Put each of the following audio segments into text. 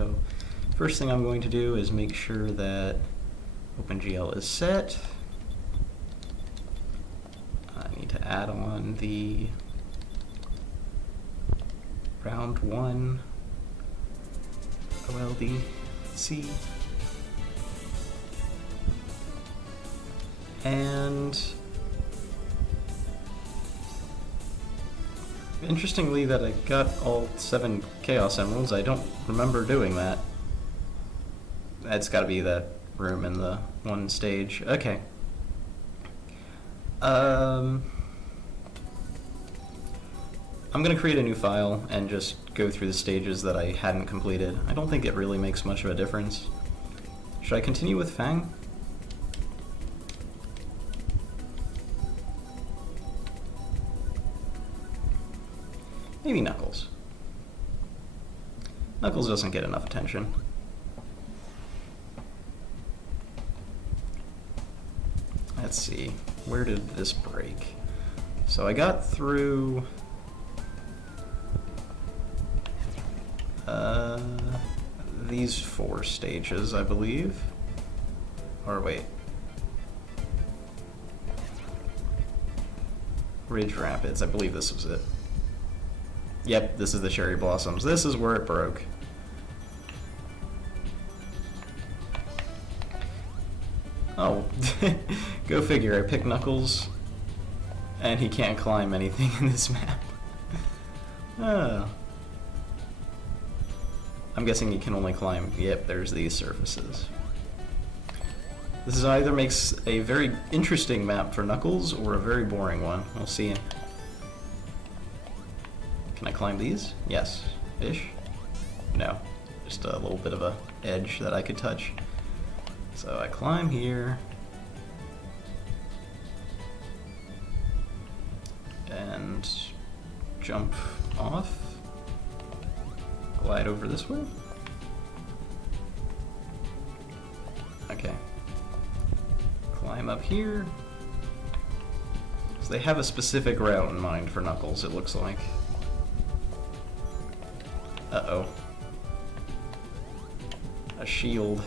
So first thing I'm going to do is make sure that OpenGL is set. I need to add on the round 1 Oldc. And interestingly that I got all 7 Chaos Emeralds. I don't remember doing that. That's gotta be that room in the one stage. Okay. I'm gonna create a new file and just go through the stages that I hadn't completed. I don't think it really makes much of a difference. Should I continue with Fang? Maybe Knuckles. Knuckles doesn't get enough attention. Let's see, where did this break? So I got through these 4 stages, I believe. Or wait. Ridge Rapids, I believe this was it. Yep, this is the Cherry Blossoms. This is where it broke. Oh, go figure, I picked Knuckles, and he can't climb anything in this map. Oh. I'm guessing he can only climb, yep, there's these surfaces. This is either makes a very interesting map for Knuckles, or a very boring one. We'll see. Can I climb these? Yes. Ish? No. Just a little bit of a edge that I could touch. So I climb here. And jump off. Glide over this way. Okay. Climb up here. So they have a specific route in mind for Knuckles, it looks like. Uh-oh. A shield.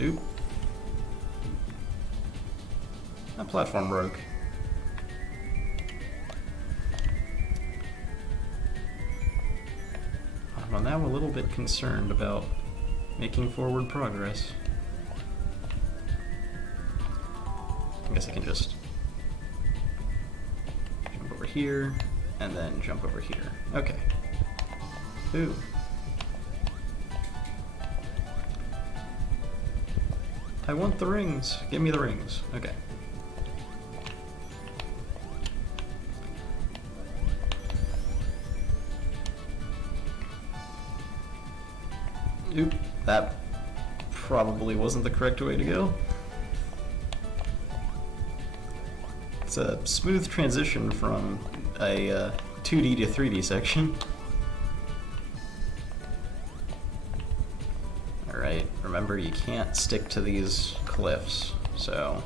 Oop. That platform broke. I'm now a little bit concerned about making forward progress. I guess I can just jump over here, and then jump over here. Okay. Ooh. I want the rings. Give me the rings. Okay. Oop, that probably wasn't the correct way to go. It's a smooth transition from a 2D to 3D section. Alright, remember you can't stick to these cliffs, so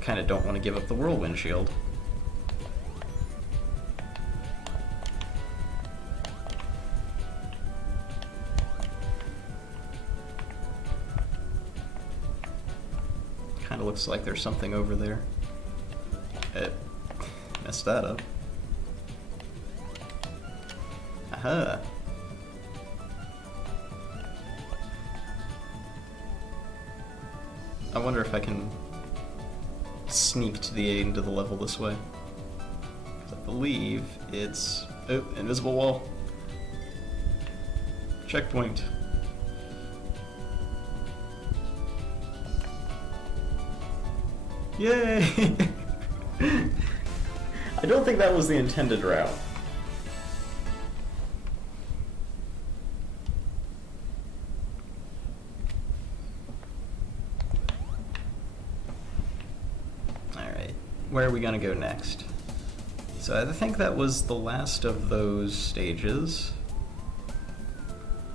kinda don't want to give up the whirlwind shield. Kinda looks like there's something over there. It messed that up. Aha! I wonder if I can sneak to the end of the level this way. 'Cause I believe it's... oh, invisible wall. Checkpoint. Yay! I don't think that was the intended route. Alright, where are we gonna go next? So I think that was the last of those stages.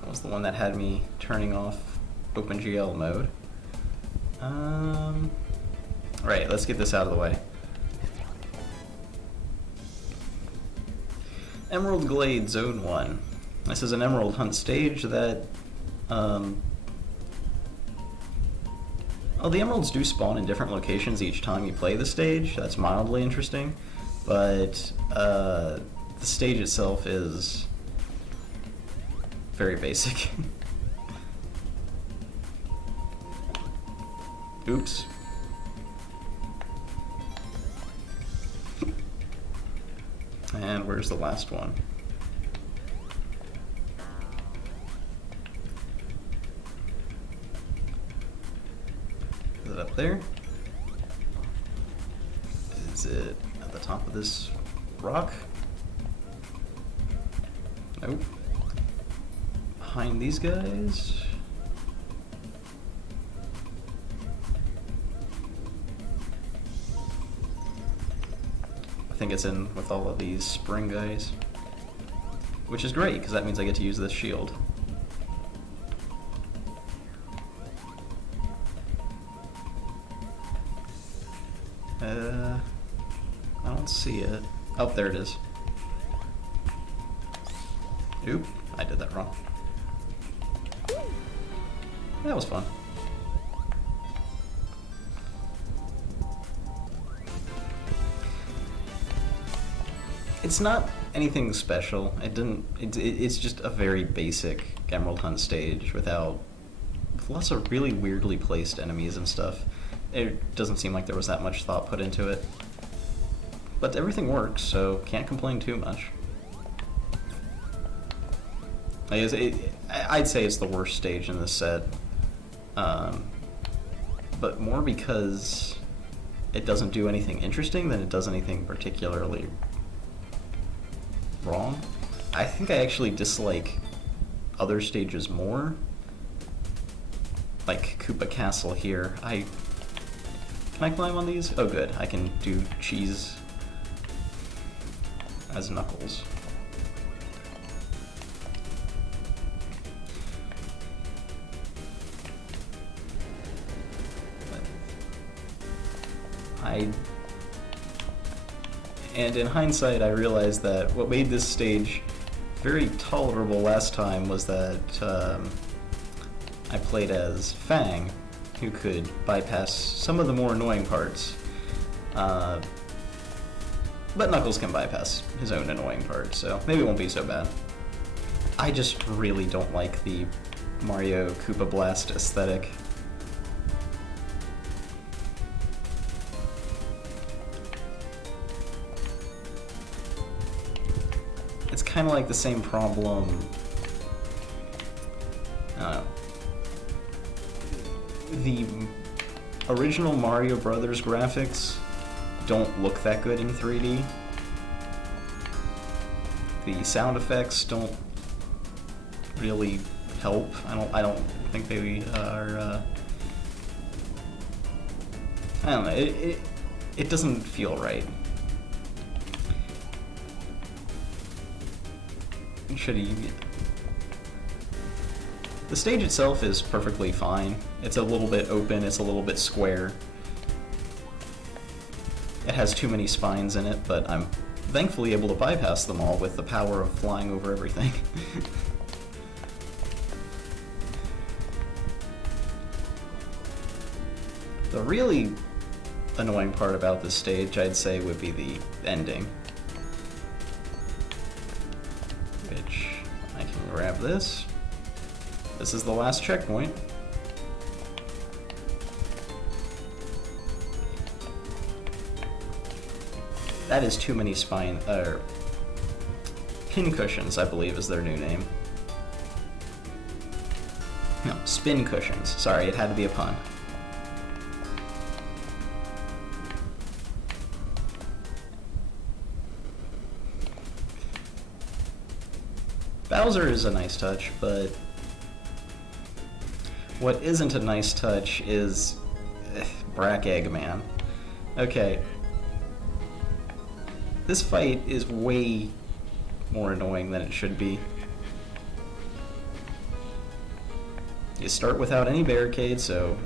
That was the one that had me turning off OpenGL mode. Right, let's get this out of the way. Emerald Glade Zone 1. This is an Emerald Hunt stage that, well, the emeralds do spawn in different locations each time you play the stage. That's mildly interesting, but the stage itself is very basic. Oops. And where's the last one? Is it up there? Is it at the top of this rock? Nope. Behind these guys? I think it's in with all of these spring guys, which is great because that means I get to use this shield. I don't see it. Oh, there it is. Oop, I did that wrong. That was fun. It's not anything special. It's just a very basic Emerald Hunt stage with lots of really weirdly placed enemies and stuff. It doesn't seem like there was that much thought put into it. But everything works, so can't complain too much. I'd say it's the worst stage in this set. But more because it doesn't do anything interesting than it does anything particularly wrong. I think I actually dislike other stages more. Like Koopa Castle here. Can I climb on these? Oh good, I can do cheese as Knuckles. And in hindsight, I realized that what made this stage very tolerable last time was that I played as Fang, who could bypass some of the more annoying parts. But Knuckles can bypass his own annoying parts, so maybe it won't be so bad. I just really don't like the Mario Koopa Blast aesthetic. It's kind of like the same problem. I don't know. The original Mario Brothers graphics don't look that good in 3D. The sound effects don't really help. I don't think they are. I don't know. It doesn't feel right. The stage itself is perfectly fine. It's a little bit open, it's a little bit square. It has too many spines in it, but I'm thankfully able to bypass them all with the power of flying over everything. The really annoying part about this stage, I'd say, would be the ending. Which I can grab this. This is the last checkpoint. That is too many pin cushions, I believe is their new name. No, spin cushions. Sorry, it had to be a pun. Bowser is a nice touch, but what isn't a nice touch is Brack Eggman. Okay. This fight is way more annoying than it should be. You start without any barricade, so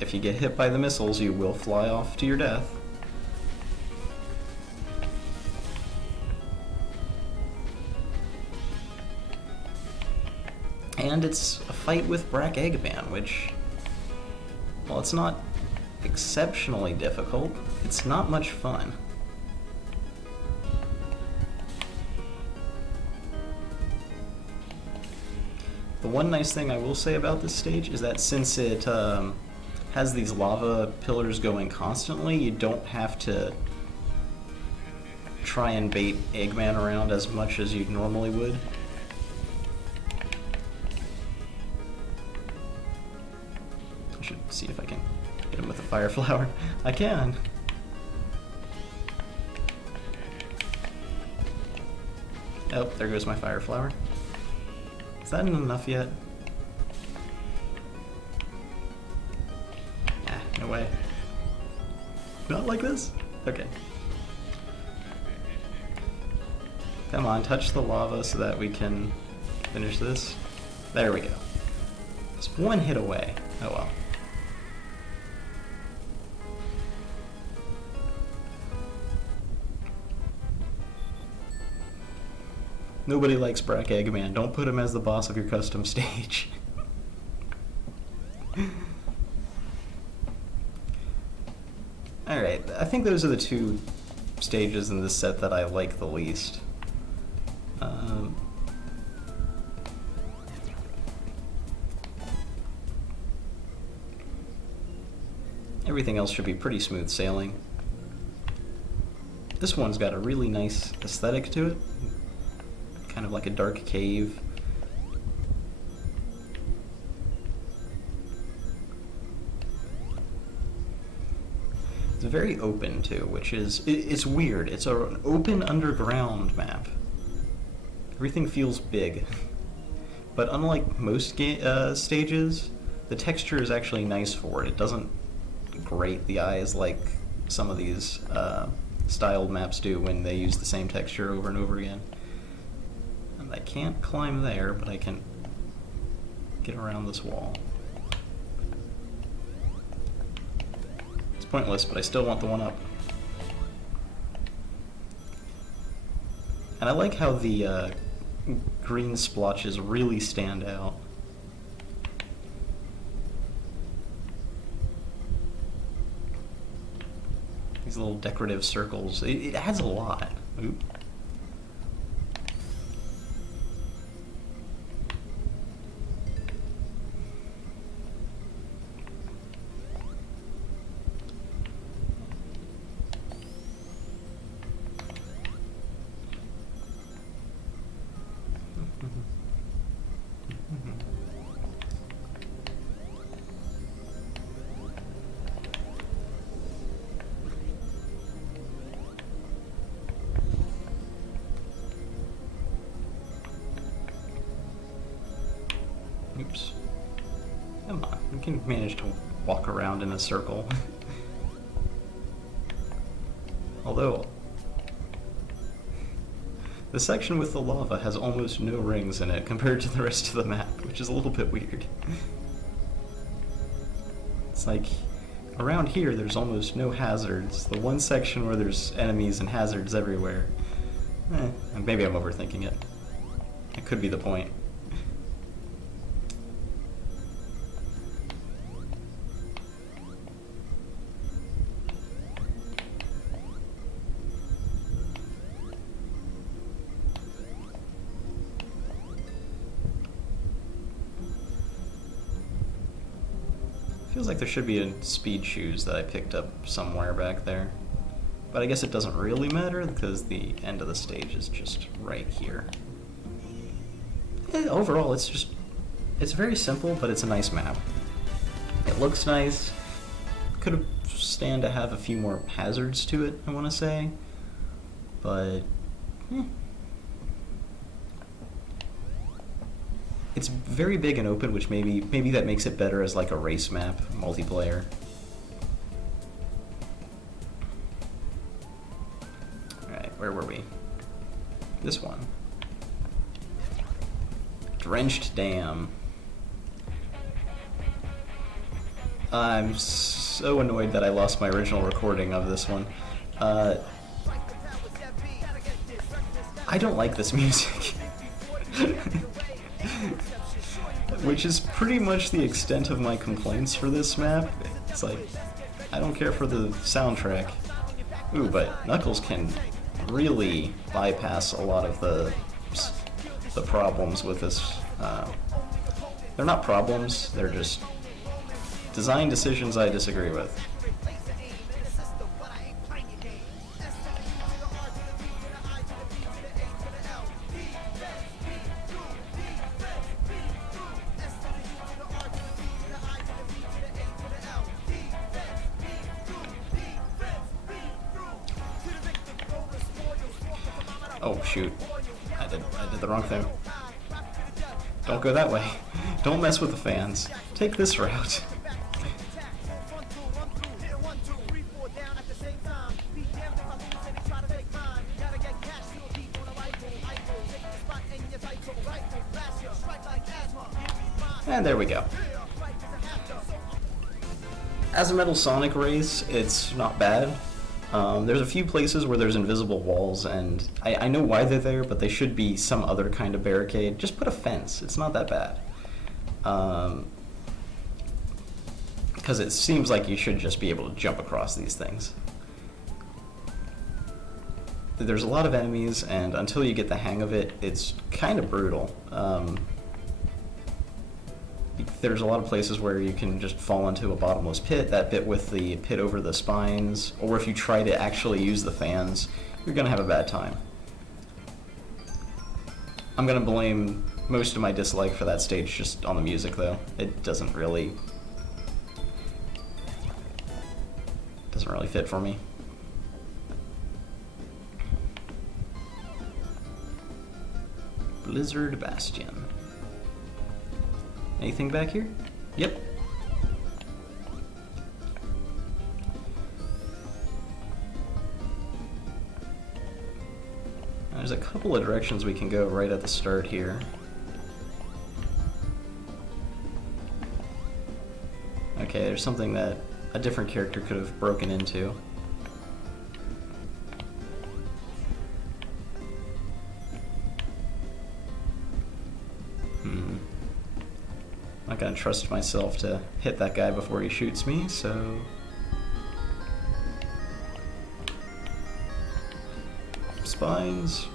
if you get hit by the missiles, you will fly off to your death. And it's a fight with Brack Eggman, which, while it's not exceptionally difficult, it's not much fun. The one nice thing I will say about this stage is that since it has these lava pillars going constantly, you don't have to try and bait Eggman around as much as you normally would. I should see if I can hit him with a fire flower. I can! Oh, there goes my fire flower. Is that enough yet? Ah, no way. Not like this? Okay. Come on, touch the lava so that we can finish this. There we go. It's one hit away. Oh well. Nobody likes Brack Eggman. Don't put him as the boss of your custom stage. Alright, I think those are the two stages in this set that I like the least. Everything else should be pretty smooth sailing. This one's got a really nice aesthetic to it. Kind of like a dark cave. It's very open too, which is, it's weird. It's an open underground map. Everything feels big. But unlike most stages, the texture is actually nice for it. It doesn't grate the eyes like some of these styled maps do when they use the same texture over and over again. And I can't climb there, but I can get around this wall. It's pointless, but I still want the one up. And I like how the green splotches really stand out. These little decorative circles. It adds a lot. Oop. Oops. Come on, we can manage to walk around in a circle. Although, the section with the lava has almost no rings in it compared to the rest of the map, which is a little bit weird. It's like, around here there's almost no hazards. The one section where there's enemies and hazards everywhere. Maybe I'm overthinking it. That could be the point. Feels like there should be a speed shoes that I picked up somewhere back there. But I guess it doesn't really matter because the end of the stage is just right here. Overall, it's very simple, but it's a nice map. It looks nice. Could have stand to have a few more hazards to it, I want to say. But it's very big and open, which maybe that makes it better as like a race map, multiplayer. Alright, where were we? This one. Drenched Dam. I'm so annoyed that I lost my original recording of this one. I don't like this music. Which is pretty much the extent of my complaints for this map. It's like, I don't care for the soundtrack. Ooh, but Knuckles can really bypass a lot of the problems with this. They're not problems, they're just design decisions I disagree with. Oh shoot, I did the wrong thing. Don't go that way. Don't mess with the fans. Take this route. And there we go. As a Metal Sonic race, it's not bad. There's a few places where there's invisible walls, and I know why they're there, but they should be some other kind of barricade. Just put a fence. It's not that bad. Because it seems like you should just be able to jump across these things. There's a lot of enemies, and until you get the hang of it, it's kind of brutal. There's a lot of places where you can just fall into a bottomless pit, that bit with the pit over the spines, or if you try to actually use the fans, you're going to have a bad time. I'm going to blame most of my dislike for that stage just on the music, though. It doesn't really fit for me. Blizzard Bastion. Anything back here? Yep. There's a couple of directions we can go right at the start here. Okay, there's something that a different character could have broken into. Not gonna trust myself to hit that guy before he shoots me, so... Spines.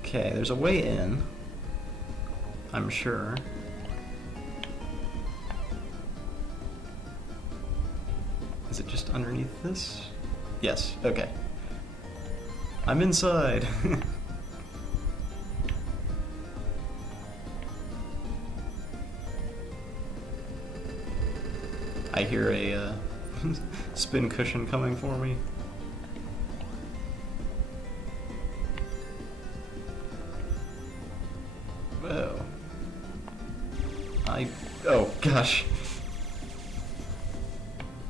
Okay, there's a way in, I'm sure. Is it just underneath this? Yes, okay. I'm inside. I hear a spin cushion coming for me. Whoa. Oh gosh.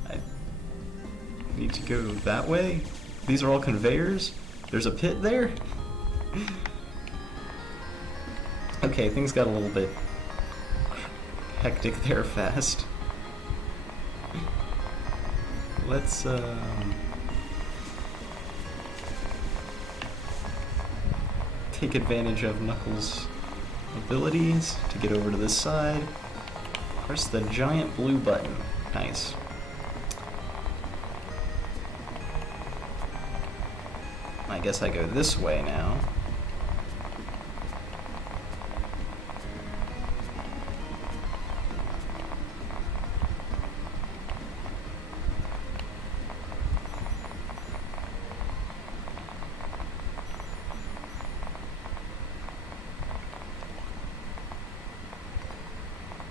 I need to go that way? These are all conveyors? There's a pit there? Okay, things got a little bit hectic there fast. Let's, take advantage of Knuckles' abilities to get over to this side. Press the giant blue button. Nice. I guess I go this way now.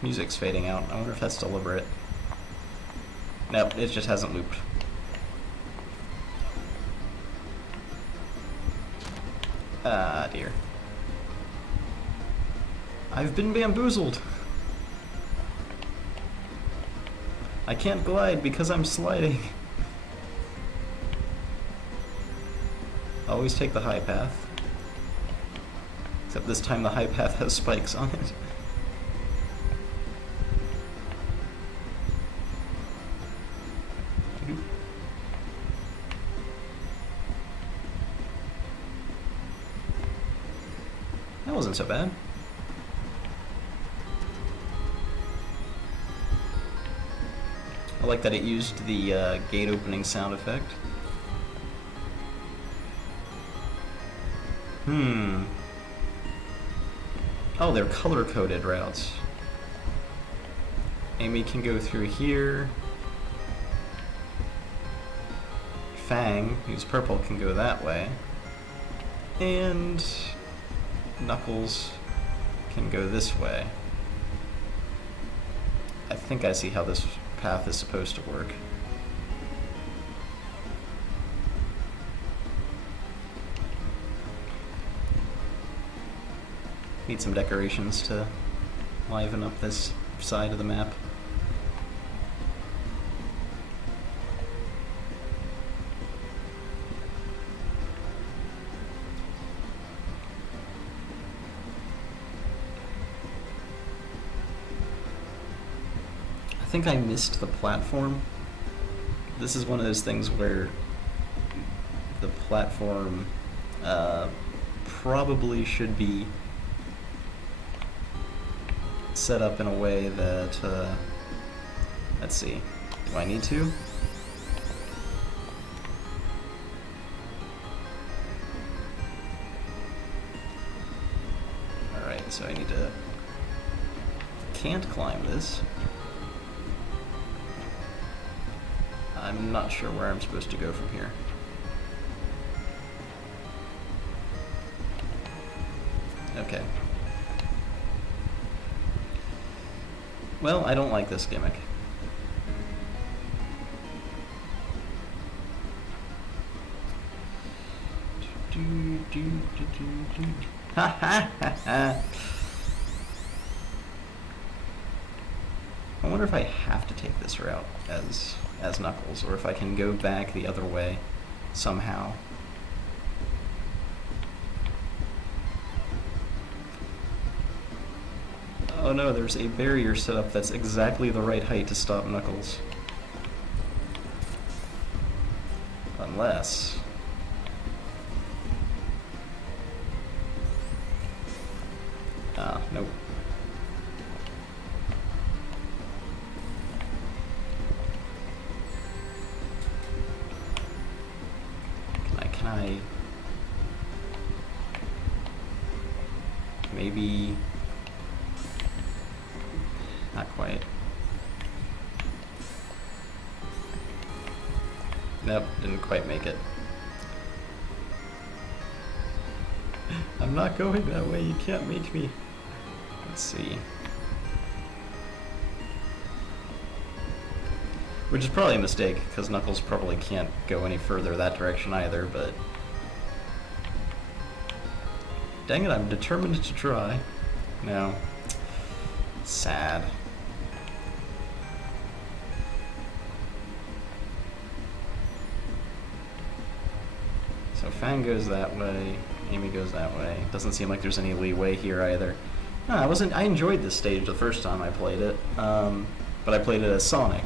Music's fading out. I wonder if that's deliberate. Nope, it just hasn't looped. Ah, dear. I've been bamboozled. I can't glide because I'm sliding. always take the high path. Except this time the high path has spikes on it. That wasn't so bad. I like that it used the gate opening sound effect. Oh, they're color-coded routes. Amy can go through here. Fang, who's purple, can go that way. And Knuckles can go this way. I think I see how this path is supposed to work. Need some decorations to liven up this side of the map. I think I missed the platform. This is one of those things where the platform probably should be set up in a way that, let's see, do I need to? Alright, so I need to, can't climb this. I'm not sure where I'm supposed to go from here. Okay. Well, I don't like this gimmick. Ha ha ha ha! I wonder if I have to take this route as Knuckles, or if I can go back the other way somehow. Oh no, there's a barrier set up that's exactly the right height to stop Knuckles. Unless... nope. Can I... Maybe... Not quite. Nope, didn't quite make it. I'm not going that way, you can't make me. Let's see. Which is probably a mistake, because Knuckles probably can't go any further that direction either, but... Dang it, I'm determined to try. No. Sad. So Fang goes that way, Amy goes that way. Doesn't seem like there's any leeway here either. No, I enjoyed this stage the first time I played it, but I played it as Sonic.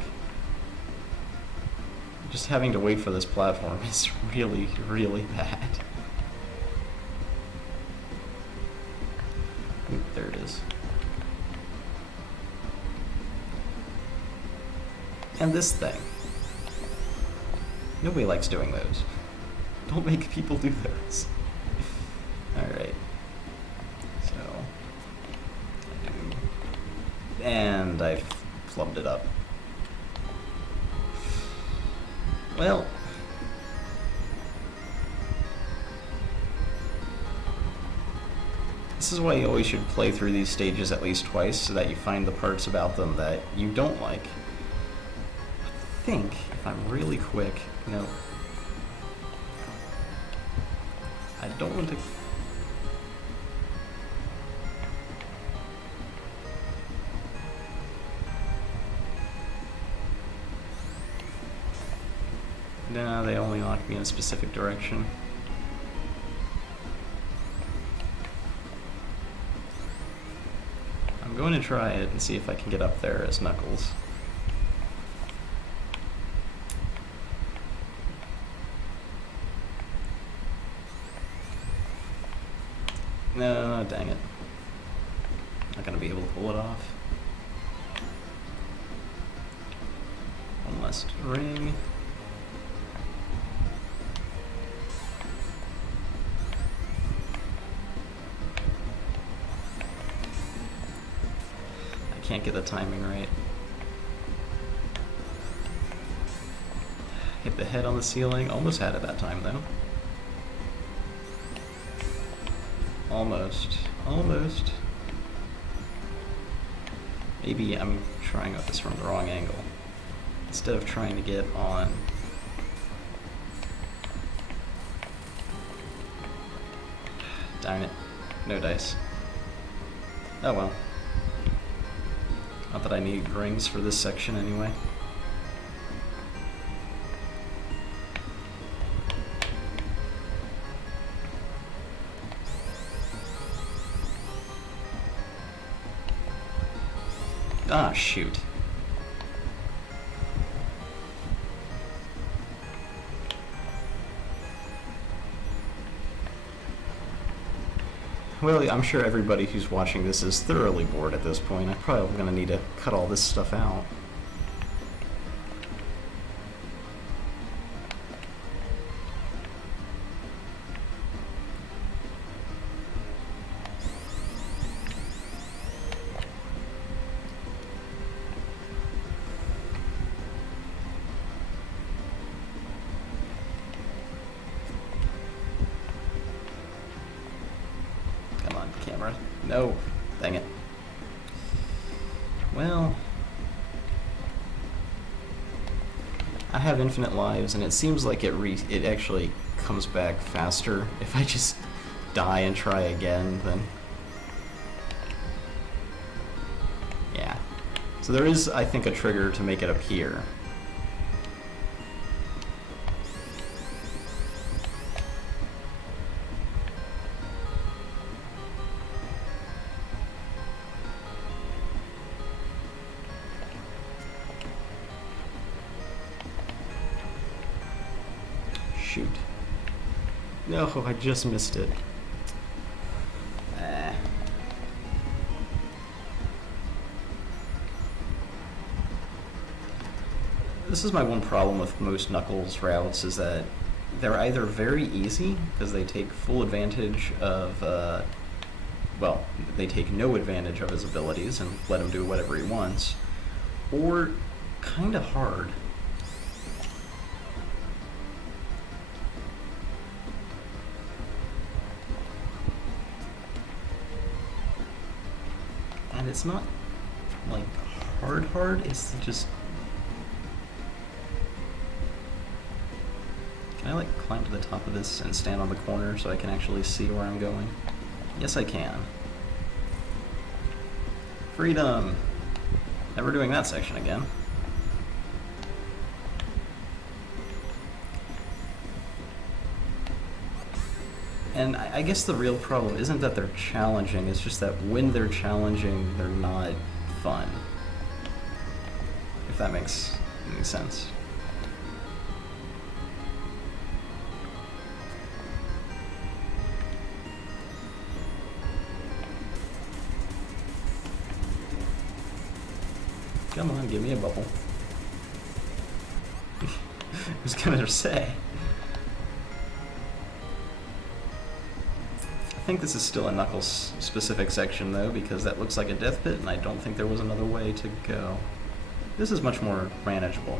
Just having to wait for this platform is really, really bad. Ooh, there it is. And this thing. Nobody likes doing those. Don't make people do those. Alright. So. I do. And I flubbed it up. Well. This is why you always should play through these stages at least twice, so that you find the parts about them that you don't like. I think, if I'm really quick, no. I don't want to... No, they only lock me in a specific direction. going to try it and see if I can get up there as Knuckles. No, dang it. Not gonna be able to pull it off. One last ring. I can't get the timing right. Hit the head on the ceiling. Almost had it that time though. Almost. Almost. Maybe I'm trying this from the wrong angle. Instead of trying to get on... Darn it. No dice. Oh well. Not that I need rings for this section anyway. Ah, shoot. Well, I'm sure everybody who's watching this is thoroughly bored at this point. I'm probably going to need to cut all this stuff out. Camera. No. Dang it. Well, I have infinite lives, and it seems like it actually comes back faster if I just die and try again. Then, yeah. So there is, I think, a trigger to make it appear. Shoot. No, I just missed it. This is my one problem with most Knuckles routes, is that they're either very easy, because they take full advantage of, well, they take no advantage of his abilities and let him do whatever he wants, or kind of hard. And it's not, like, hard, it's just... Can I, like, climb to the top of this and stand on the corner so I can actually see where I'm going? Yes, I can. Freedom! Never doing that section again. And I guess the real problem isn't that they're challenging, it's just that when they're challenging, they're not fun. If that makes any sense. Come on, give me a bubble. I was gonna say. I think this is still a Knuckles specific section though, because that looks like a death pit and I don't think there was another way to go. This is much more manageable.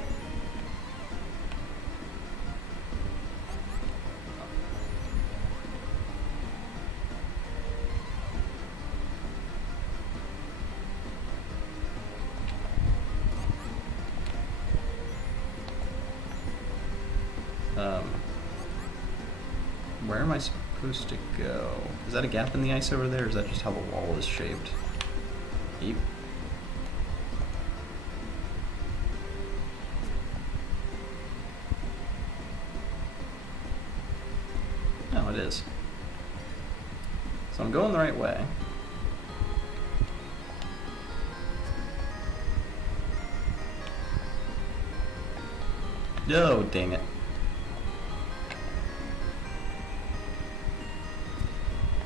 Where am I supposed to go? Is that a gap in the ice over there, or is that just how the wall is shaped? Yep. No, it is. So I'm going the right way. Oh, dang it.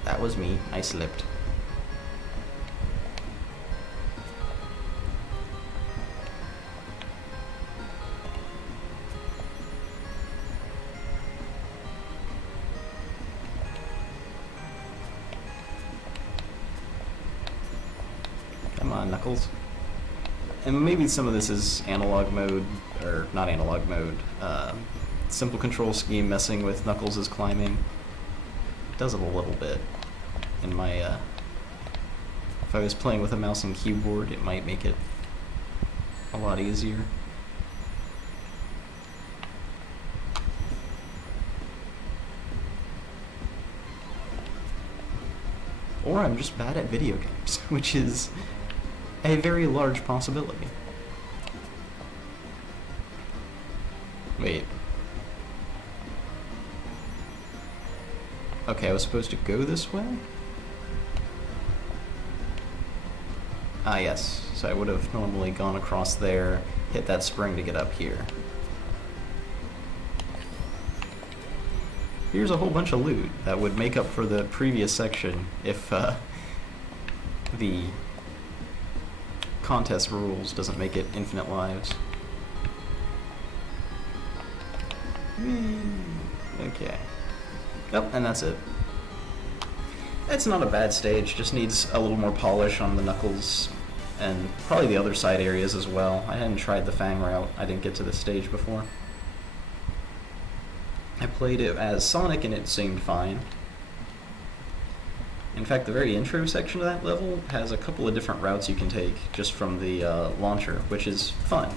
That was me. I slipped. Come on, Knuckles. And maybe some of this is analog mode, or not analog mode, simple control scheme messing with Knuckles' climbing. It does it a little bit. In my, if I was playing with a mouse and keyboard, it might make it a lot easier. Or I'm just bad at video games, which is a very large possibility. Wait. Okay, I was supposed to go this way? Ah, yes. So I would have normally gone across there, hit that spring to get up here. Here's a whole bunch of loot that would make up for the previous section if the contest rules doesn't make it infinite lives. Okay. Oh, and that's it. It's not a bad stage, just needs a little more polish on the Knuckles and probably the other side areas as well. I hadn't tried the Fang route, I didn't get to this stage before. I played it as Sonic and it seemed fine. In fact, the very intro section of that level has a couple of different routes you can take just from the launcher, which is fun.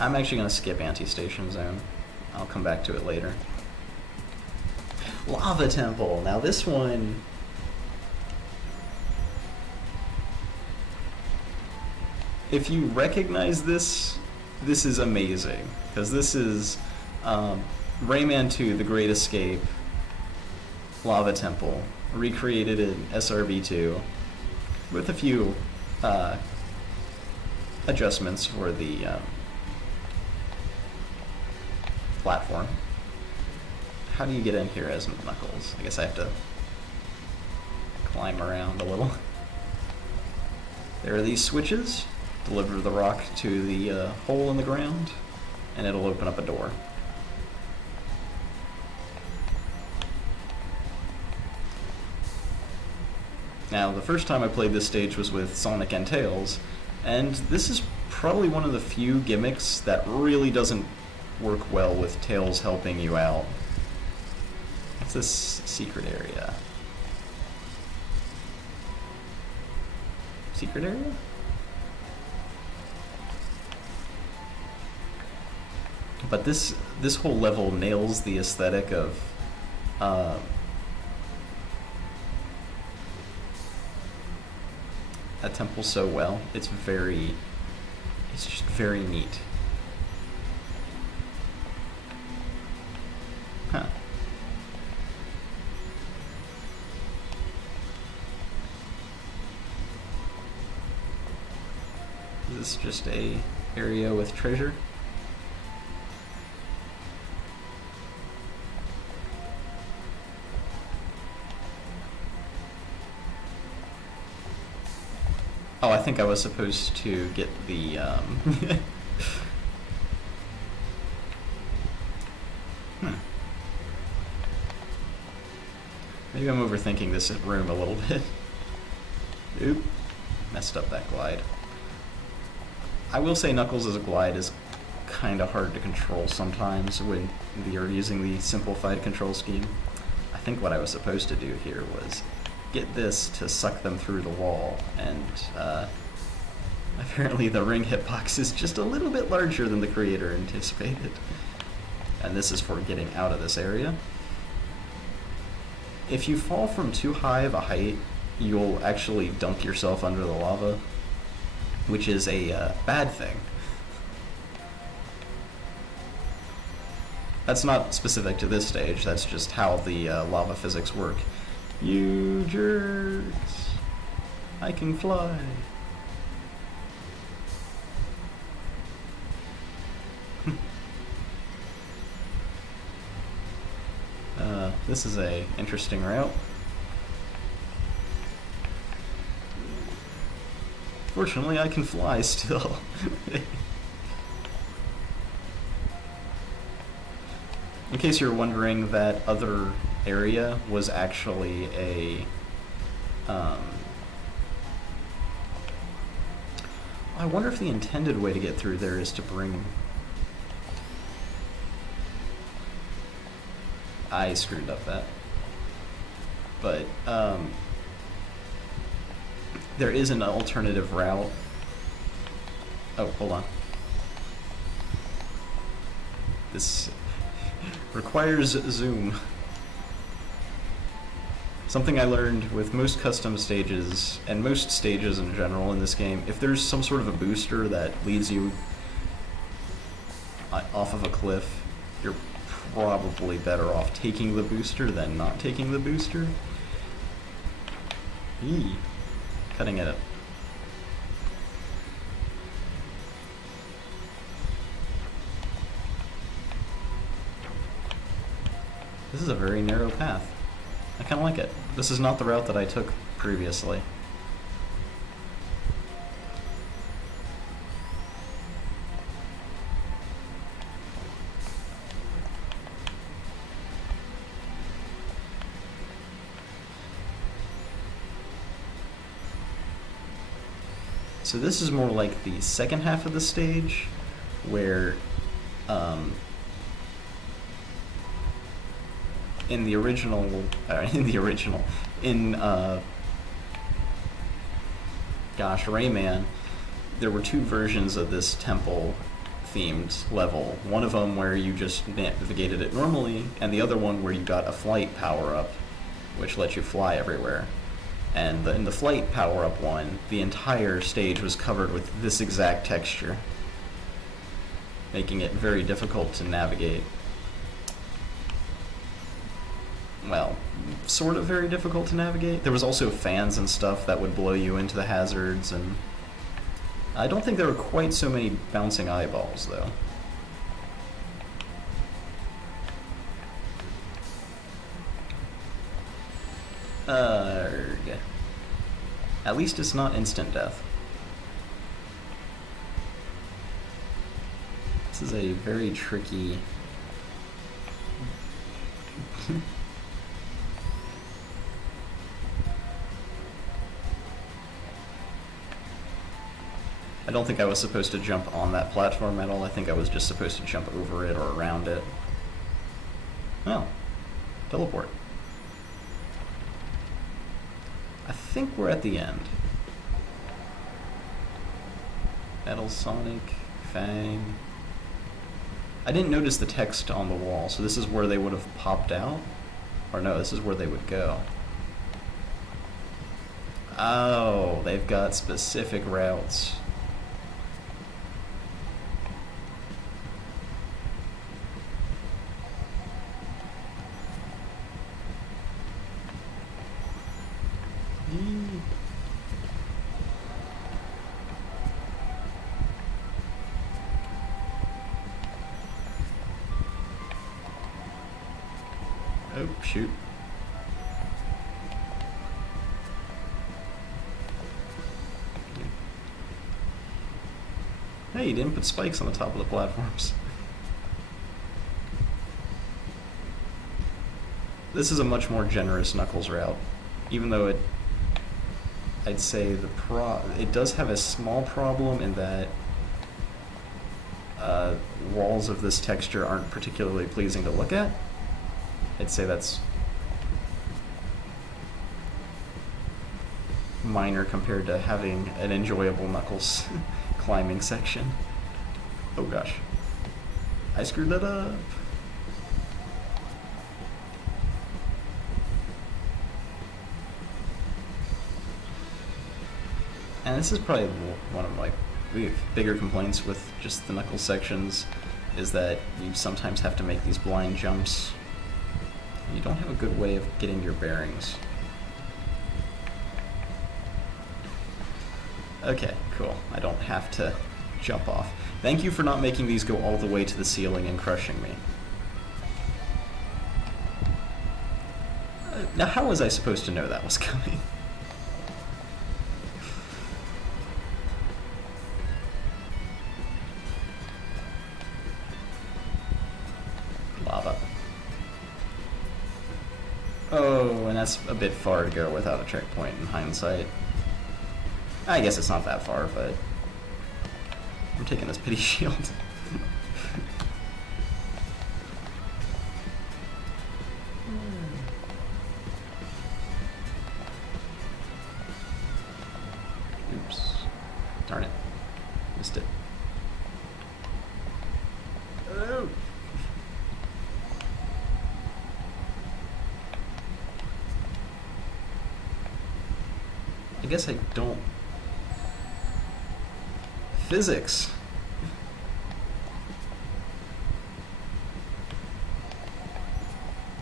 I'm actually going to skip Anti-Station Zone. I'll come back to it later. Lava Temple. Now this one... If you recognize this, this is amazing. Because this is Rayman 2, The Great Escape, Lava Temple, recreated in SRB2, with a few adjustments for the platform. How do you get in here as Knuckles? I guess I have to climb around a little. There are these switches. Deliver the rock to the hole in the ground, and it'll open up a door. Now, the first time I played this stage was with Sonic and Tails, and this is probably one of the few gimmicks that really doesn't work well with Tails helping you out. What's this secret area? Secret area? But this whole level nails the aesthetic of a temple so well. It's just very neat. Huh. Is this just a area with treasure? Oh, I think I was supposed to get the, Maybe I'm overthinking this room a little bit. Oop. Messed up that glide. I will say Knuckles' glide is kind of hard to control sometimes when you're using the simplified control scheme. I think what I was supposed to do here was get this to suck them through the wall, and apparently the ring hitbox is just a little bit larger than the creator anticipated. And this is for getting out of this area. If you fall from too high of a height, you'll actually dunk yourself under the lava, which is a bad thing. That's not specific to this stage, that's just how the lava physics work. You jerks! I can fly! This is a interesting route. Fortunately, I can fly still. In case you're wondering, that other area was actually a... I wonder if the intended way to get through there is to bring... I screwed up that. But, there is an alternative route. Oh, hold on. This requires zoom. Something I learned with most custom stages, and most stages in general in this game, if there's some sort of a booster that leads you off of a cliff, you're probably better off taking the booster than not taking the booster. Eee. Cutting it up. This is a very narrow path. I kind of like it. This is not the route that I took previously. So this is more like the second half of the stage, where in Rayman, there were two versions of this temple themed level. One of them where you just navigated it normally, and the other one where you got a flight power-up, which lets you fly everywhere. And in the flight power-up one, the entire stage was covered with this exact texture, making it very difficult to navigate. Well, sort of very difficult to navigate. There was also fans and stuff that would blow you into the hazards, and I don't think there were quite so many bouncing eyeballs, though. Yeah. At least it's not instant death. This is a very tricky... I don't think I was supposed to jump on that platform at all. I think I was just supposed to jump over it or around it. Well, teleport. I think we're at the end. Metal Sonic, Fang. I didn't notice the text on the wall, so this is where they would have popped out? Or no, this is where they would go. Oh, they've got specific routes. Oh, shoot. Hey, you didn't put spikes on the top of the platforms. This is a much more generous Knuckles route, even though I'd say it does have a small problem in that walls of this texture aren't particularly pleasing to look at. I'd say that's minor compared to having an enjoyable Knuckles climbing section. Oh gosh. I screwed that up. And this is probably one of my bigger complaints with just the Knuckles sections. is that you sometimes have to make these blind jumps. You don't have a good way of getting your bearings. Okay, cool. I don't have to jump off. Thank you for not making these go all the way to the ceiling and crushing me. Now, how was I supposed to know that was coming? Lava. Oh, and that's a bit far to go without a checkpoint in hindsight. I guess it's not that far, but I'm taking this pity shield. Oops. Darn it. Missed it. Oh. I guess I don't. Physics.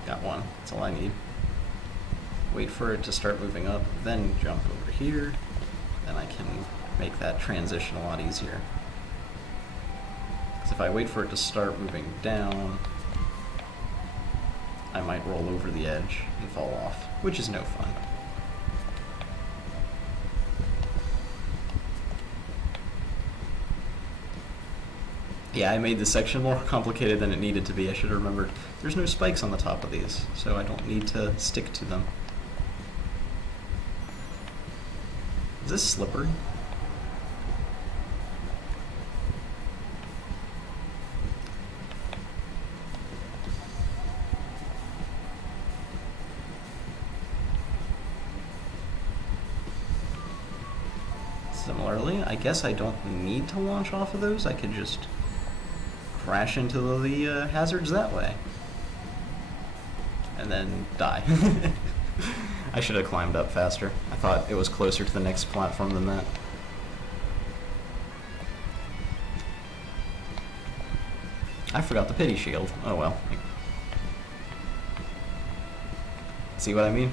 Got one. That's all I need. Wait for it to start moving up, then jump over here. Then I can make that transition a lot easier. Because if I wait for it to start moving down, I might roll over the edge and fall off, which is no fun. Yeah, I made this section more complicated than it needed to be. I should have remembered. There's no spikes on the top of these, so I don't need to stick to them. Is this slippery? Similarly, I guess I don't need to launch off of those. I could just crash into the hazards that way. And then die. I should have climbed up faster. I thought it was closer to the next platform than that. I forgot the pity shield. Oh well. See what I mean?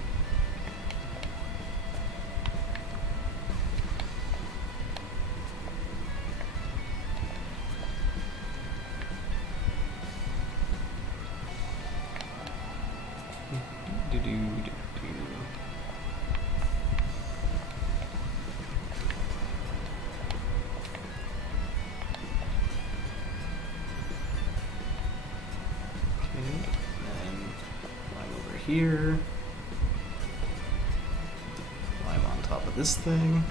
Here. Climb on top of this thing.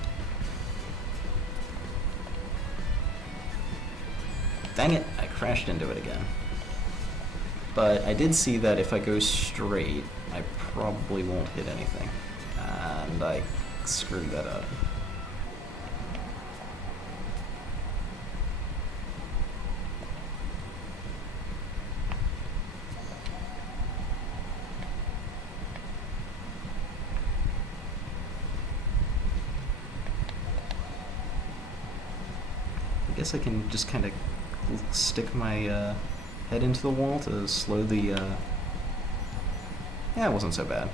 Dang it, I crashed into it again. But I did see that if I go straight, I probably won't hit anything. And I screwed that up. I guess I can just kind of stick my head into the wall to slow the... Yeah, it wasn't so bad.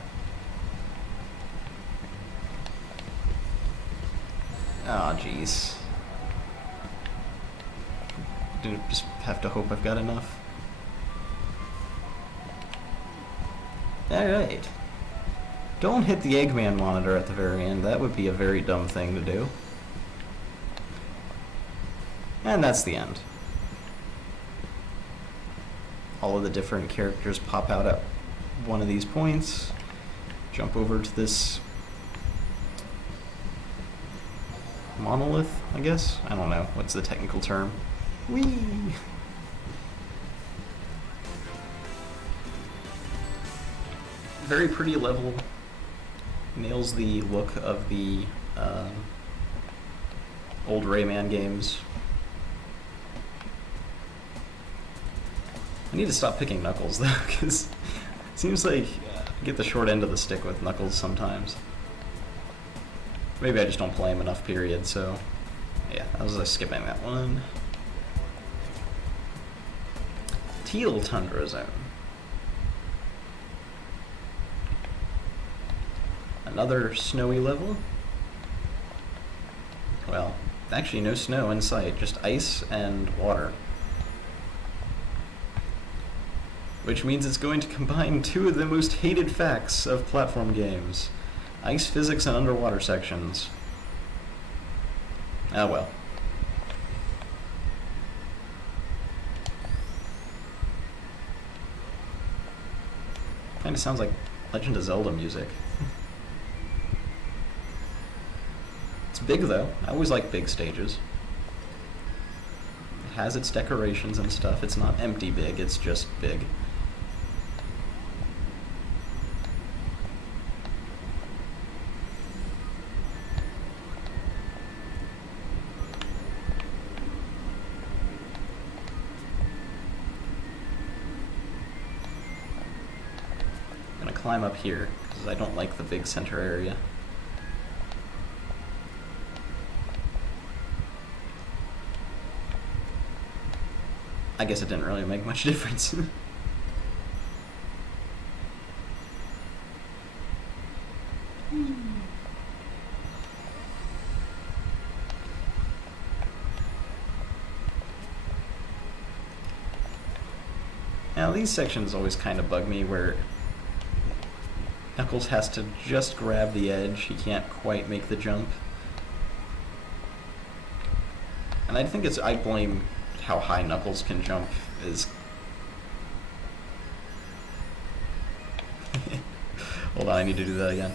Oh, jeez. Do just have to hope I've got enough. Alright. Don't hit the Eggman monitor at the very end. That would be a very dumb thing to do. And that's the end. All of the different characters pop out at one of these points. Jump over to this monolith, I guess? I don't know. What's the technical term? Whee! Very pretty level. Nails the look of the old Rayman games. I need to stop picking Knuckles though, because it seems like I get the short end of the stick with Knuckles sometimes. Maybe I just don't play him enough, period, so yeah, I was skipping that one. Teal Tundra Zone. Another snowy level. Well, actually no snow in sight, just ice and water. Which means it's going to combine two of the most hated facts of platform games. Ice physics and underwater sections. Ah well. Kinda sounds like Legend of Zelda music. It's big though. I always like big stages. It has its decorations and stuff. It's not empty big, it's just big. I'm gonna climb up here, because I don't like the big center area. I guess it didn't really make much difference. Now these sections always kind of bug me where Knuckles has to just grab the edge, he can't quite make the jump. And I think I blame how high Knuckles can jump is... Hold on, I need to do that again.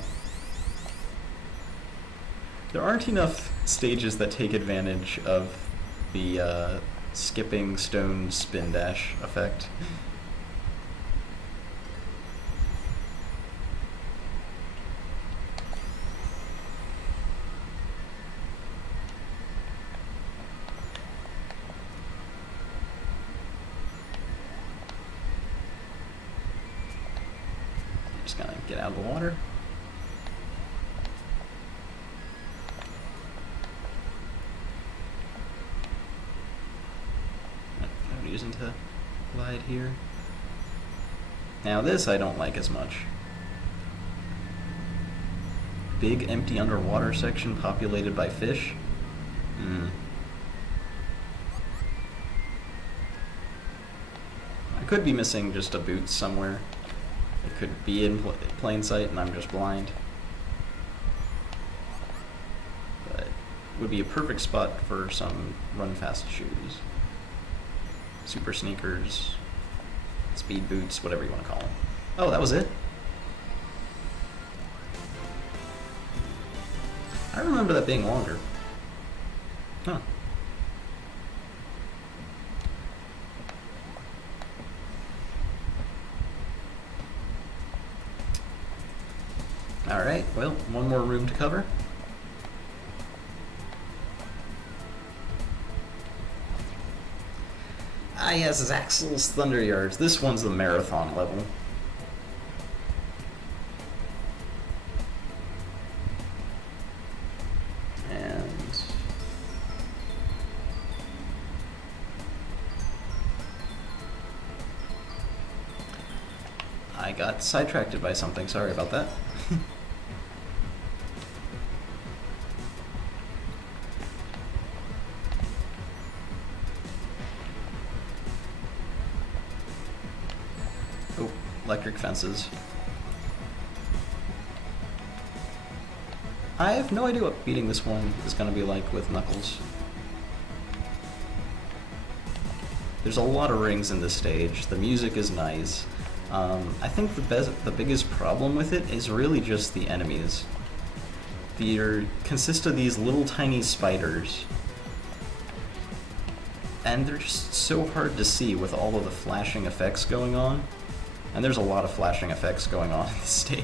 There aren't enough stages that take advantage of the skipping stone spin dash effect. Just gonna get out of the water. I'm using to glide here. Now this I don't like as much. Big empty underwater section populated by fish. I could be missing just a boot somewhere. It could be in plain sight and I'm just blind. But it would be a perfect spot for some run fast shoes. Super sneakers, speed boots, whatever you want to call them. Oh, that was it? I remember that being longer. Huh. Alright, well, one more room to cover. Ah yes, Axel's Thunder Yards. This one's the marathon level. And... I got sidetracked by something, sorry about that. Oh, electric fences. I have no idea what beating this one is going to be like with Knuckles. There's a lot of rings in this stage. The music is nice. I think the biggest problem with it is really just the enemies. They consist of these little tiny spiders. And they're just so hard to see with all of the flashing effects going on. And there's a lot of flashing effects going on in this stage.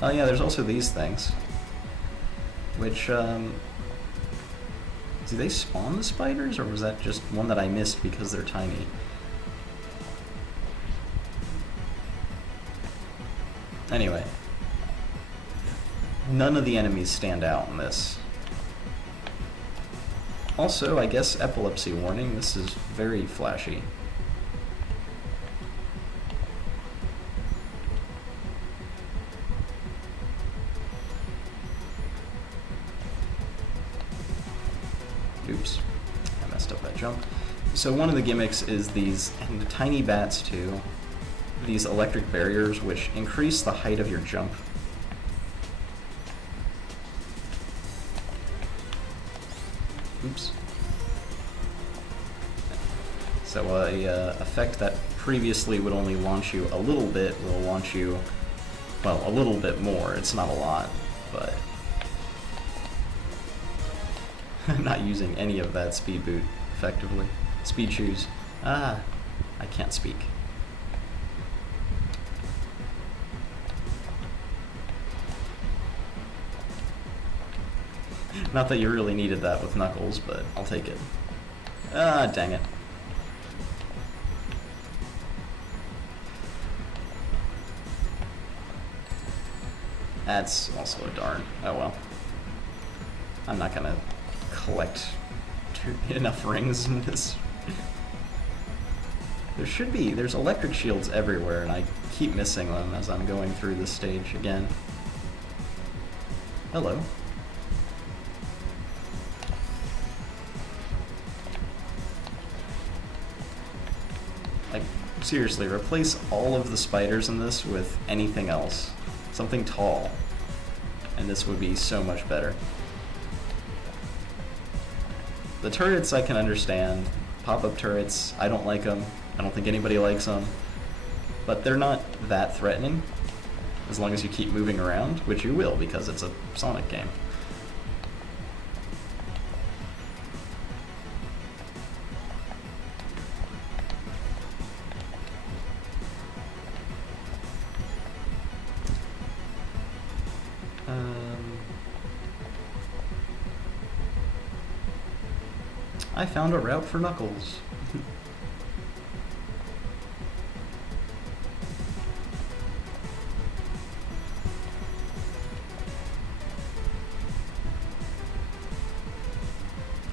Oh yeah, there's also these things. Which, do they spawn the spiders, or was that just one that I missed because they're tiny? Anyway. None of the enemies stand out in this. Also, I guess epilepsy warning, this is very flashy. So one of the gimmicks is these, and the tiny bats too, these electric barriers which increase the height of your jump. Oops. So a effect that previously would only launch you a little bit will launch you, well, a little bit more. It's not a lot, but I'm not using any of that speed boot effectively. Speed shoes. Ah, I can't speak. Not that you really needed that with Knuckles, but I'll take it. Ah, dang it. That's also a darn. Oh well. I'm not gonna collect enough rings in this. There's electric shields everywhere, and I keep missing them as I'm going through this stage again. Hello. Like, seriously, replace all of the spiders in this with anything else. Something tall. And this would be so much better. The turrets I can understand. Pop-up turrets, I don't like them. I don't think anybody likes them. But they're not that threatening, as long as you keep moving around, which you will because it's a Sonic game. I found a route for Knuckles.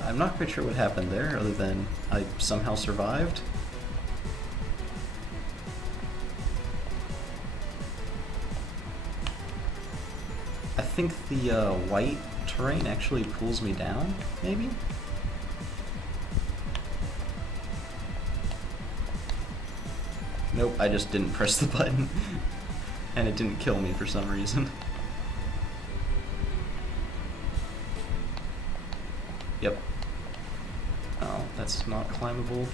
I'm not quite sure what happened there, other than I somehow survived. I think the white terrain actually pulls me down, maybe? Nope, I just didn't press the button, and it didn't kill me for some reason. Yep. Oh, that's not climbable.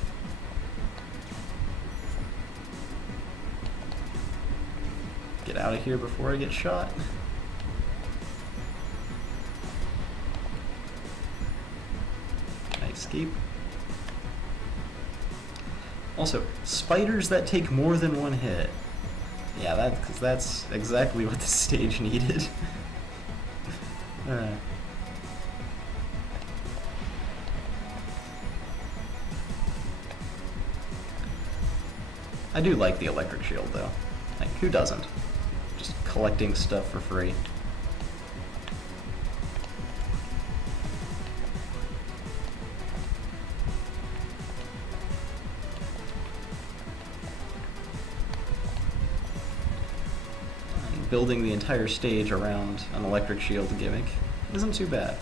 Get out of here before I get shot. Can I escape? Also, spiders that take more than one hit. Yeah, that's exactly what the stage needed. I do like the electric shield, though. Like, who doesn't? Just collecting stuff for free. Building the entire stage around an electric shield gimmick isn't too bad.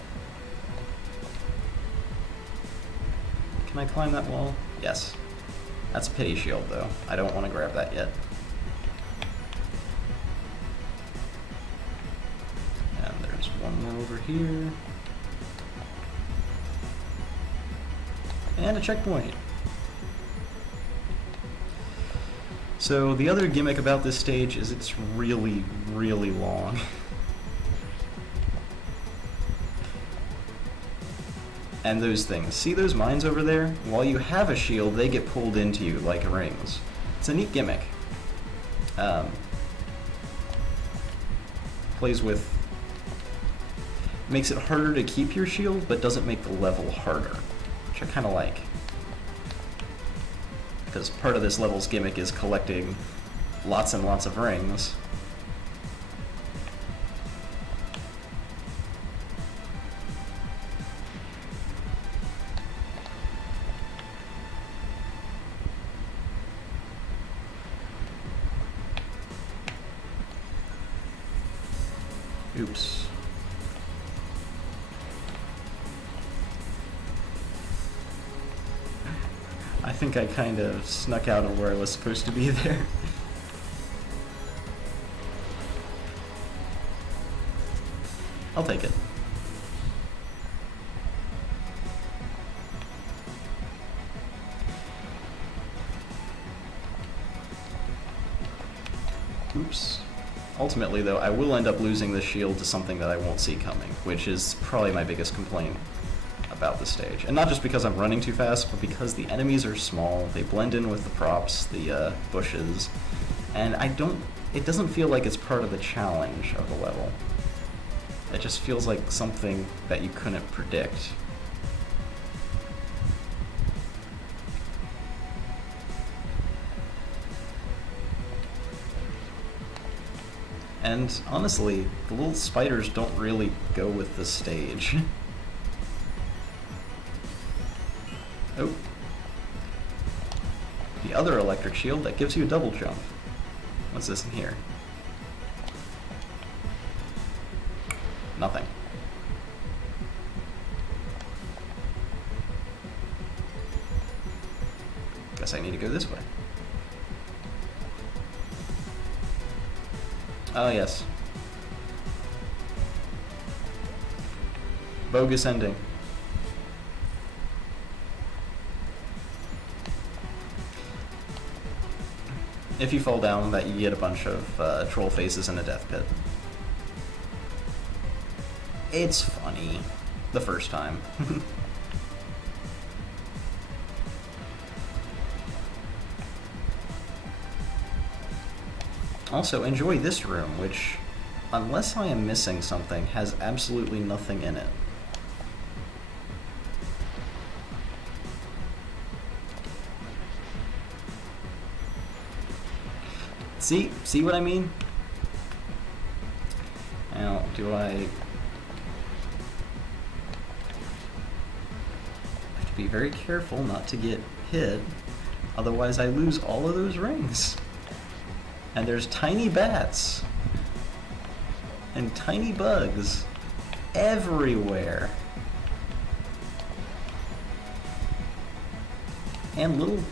Can I climb that wall? Yes. That's a pity shield, though. I don't want to grab that yet. And there's one more over here. And a checkpoint. So the other gimmick about this stage is it's really, really long. And those things. See those mines over there? While you have a shield, they get pulled into you like rings. It's a neat gimmick. Plays with... makes it harder to keep your shield, but doesn't make the level harder, which I kind of like. Because part of this level's gimmick is collecting lots and lots of rings. Oops. think I kind of snuck out of where I was supposed to be there. I'll take it. Oops. Ultimately, though, I will end up losing this shield to something that I won't see coming, which is probably my biggest complaint about the stage. And not just because I'm running too fast, but because the enemies are small, they blend in with the props, the bushes, and it doesn't feel like it's part of the challenge of the level. It just feels like something that you couldn't predict. And honestly, the little spiders don't really go with the stage. Oh. The other electric shield that gives you a double jump. What's this in here? Nothing. Guess I need to go this way. Oh, yes. Bogus ending. If you fall down, that you get a bunch of troll faces in a death pit. It's funny. The first time. Also, enjoy this room, which, unless I am missing something, has absolutely nothing in it. See what I mean? Now, do I have to be very careful not to get hit, otherwise I lose all of those rings. And there's tiny bats and tiny bugs everywhere. And little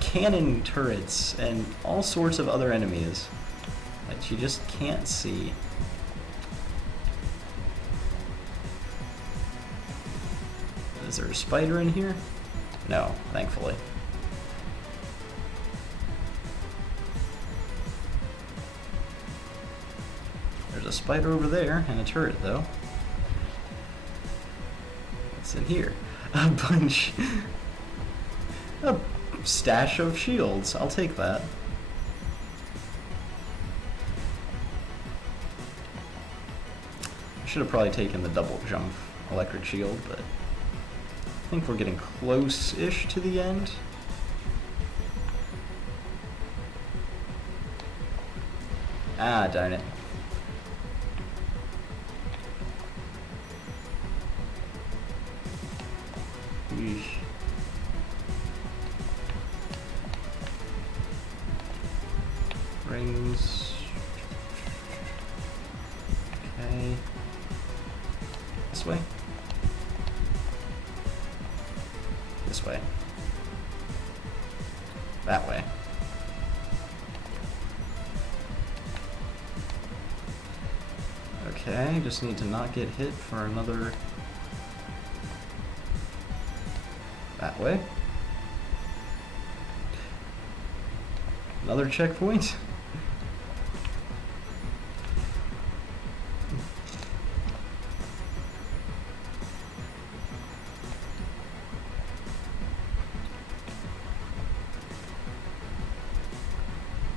cannon turrets and all sorts of other enemies that you just can't see. Is there a spider in here? No, thankfully. There's a spider over there and a turret, though. What's in here? A bunch. A stash of shields. I'll take that. I should have probably taken the double jump electric shield, but I think we're getting close-ish to the end. Ah, darn it. Eesh. Rings. Okay. This way? This way. That way. Okay, just need to not get hit for another... That way. Another checkpoint.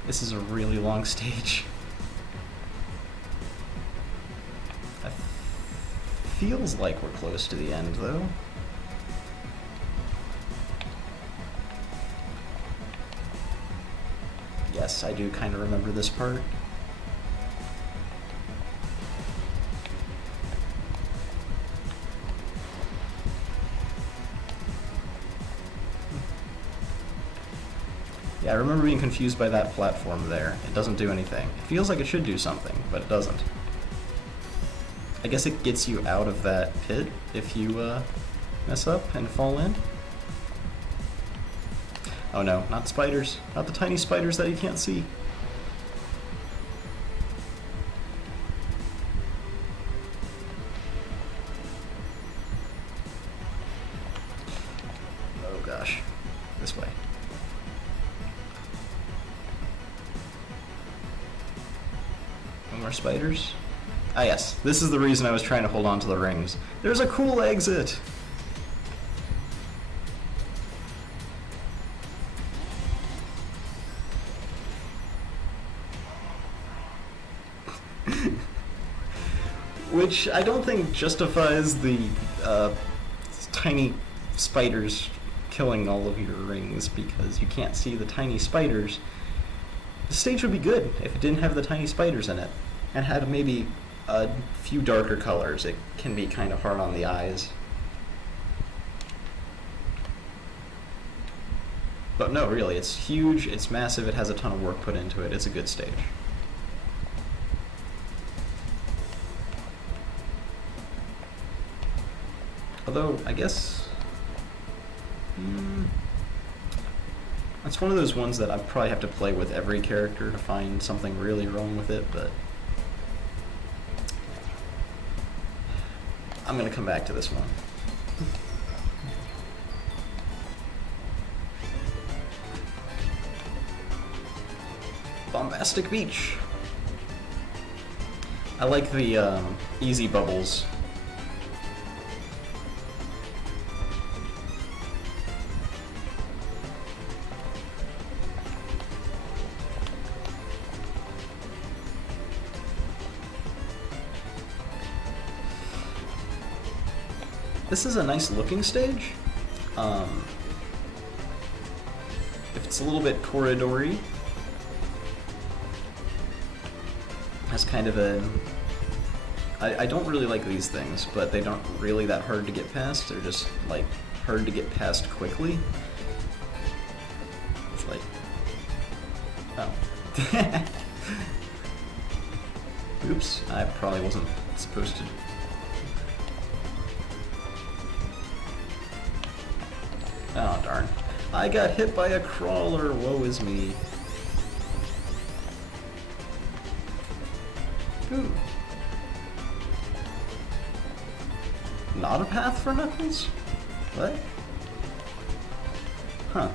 This is a really long stage. It feels like we're close to the end, though. Yes, I do kind of remember this part. Yeah, I remember being confused by that platform there. It doesn't do anything. It feels like it should do something, but it doesn't. I guess it gets you out of that pit if you mess up and fall in. Oh no, not the spiders. Not the tiny spiders that you can't see. Oh gosh. This way. No more spiders? Ah yes, this is the reason I was trying to hold on to the rings. There's a cool exit! Which I don't think justifies the tiny spiders killing all of your rings, because you can't see the tiny spiders. The stage would be good if it didn't have the tiny spiders in it, and had maybe a few darker colors. It can be kind of hard on the eyes. But no, really, it's huge, it's massive, it has a ton of work put into it, it's a good stage. Although, I guess... that's one of those ones that I probably have to play with every character to find something really wrong with it, but... I'm gonna come back to this one. Bombastic Beach! I like the easy bubbles. This is a nice looking stage. If it's a little bit corridory, has kind of a... I don't really like these things, but they aren't really that hard to get past. They're just, like, hard to get past quickly. It's like... oh. Oops, I probably wasn't supposed to... Oh, darn. I got hit by a crawler, woe is me. Ooh. Not a path for Knuckles? What? Huh.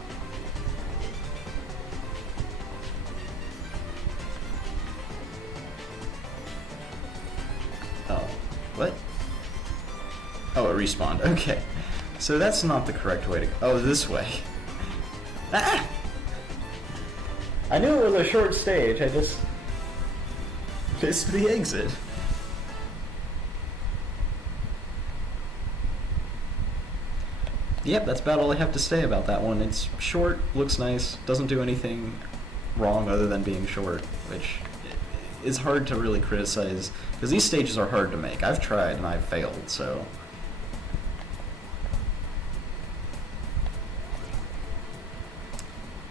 Oh. What? Oh, it respawned. Okay. So that's not the correct way to go. Oh, this way. Ah! I knew it was a short stage, I just missed the exit. Yep, that's about all I have to say about that one. It's short, looks nice, doesn't do anything wrong other than being short, which is hard to really criticize, because these stages are hard to make. I've tried and I've failed, so...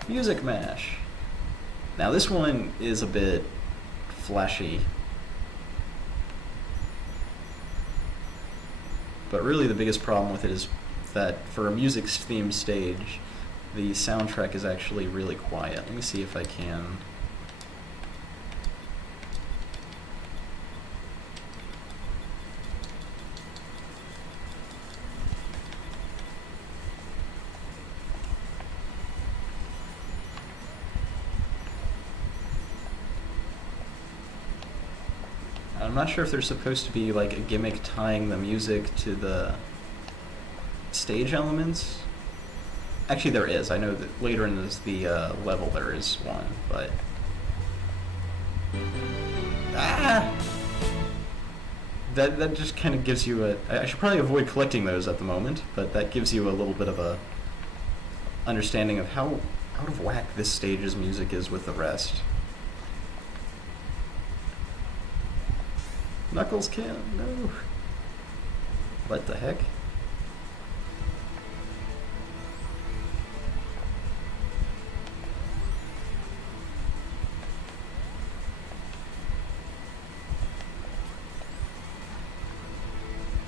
Music Mash. Now this one is a bit flashy, but really the biggest problem with it is that for a music-themed stage, the soundtrack is actually really quiet. Let me see if I can... I'm not sure if there's supposed to be like a gimmick tying the music to the stage elements. Actually, there is. I know that later in the level there is one, but... Ah! That just kind of gives you a... I should probably avoid collecting those at the moment, but that gives you a little bit of a understanding of how out of whack this stage's music is with the rest. Knuckles can't, no. What the heck?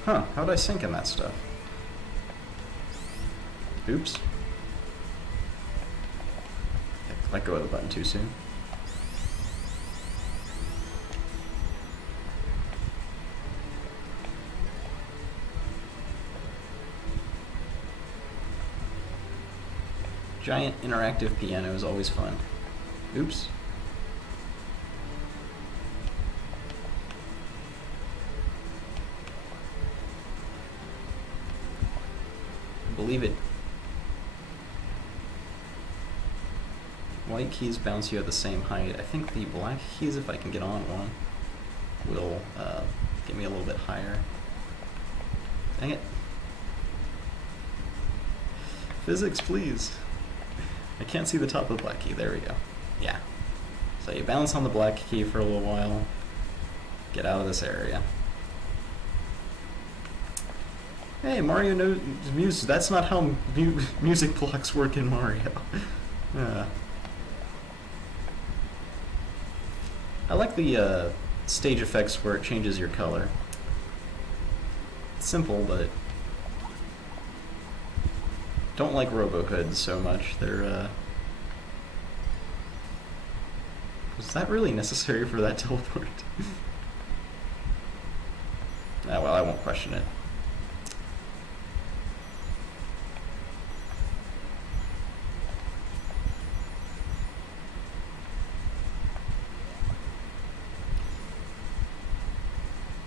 Huh, how'd I sink in that stuff? Oops. Let go of the button too soon. Giant interactive piano is always fun. Oops. Believe it. White keys bounce you at the same height. I think the black keys, if I can get on one, will get me a little bit higher. Dang it. Physics, please. I can't see the top of the black key. There we go. Yeah. So you bounce on the black key for a little while. Get out of this area. Hey, Mario knows music. That's not how music blocks work in Mario. I like the stage effects where it changes your color. It's simple, but don't like robo-hoods so much. They're was that really necessary for that teleport? Ah, well, I won't question it.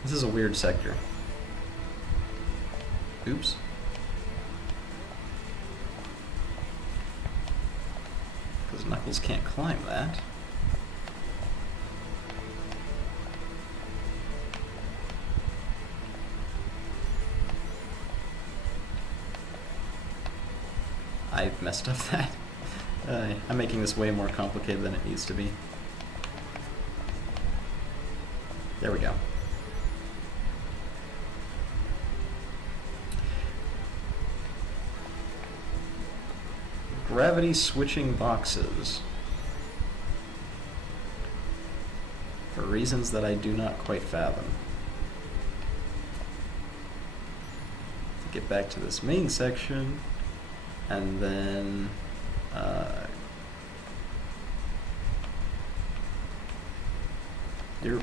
This is a weird sector. Oops. Because Knuckles can't climb that. I messed up that. I'm making this way more complicated than it needs to be. There we go. Gravity switching boxes. For reasons that I do not quite fathom. To get back to this main section, and then you're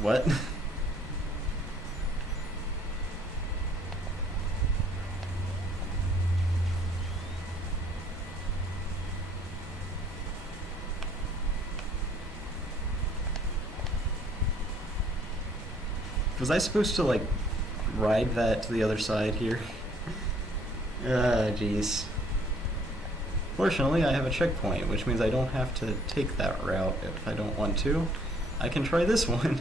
what? Was I supposed to, like, ride that to the other side here? Jeez. Fortunately, I have a checkpoint, which means I don't have to take that route if I don't want to. I can try this one.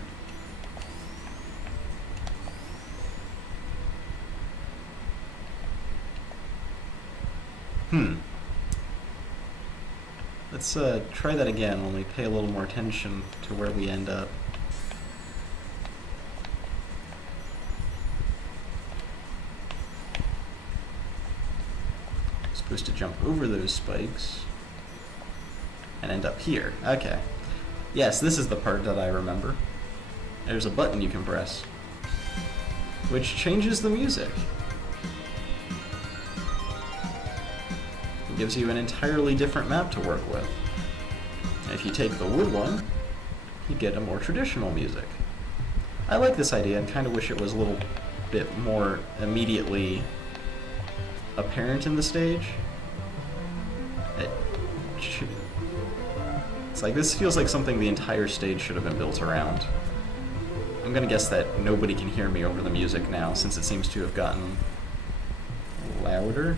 Let's try that again when we pay a little more attention to where we end up. Supposed to jump over those spikes and end up here. Okay. Yes, this is the part that I remember. There's a button you can press, which changes the music. It gives you an entirely different map to work with. And if you take the wood one, you get a more traditional music. I like this idea and kind of wish it was a little bit more immediately apparent in the stage. It's like, this feels like something the entire stage should have been built around. I'm gonna guess that nobody can hear me over the music now, since it seems to have gotten louder.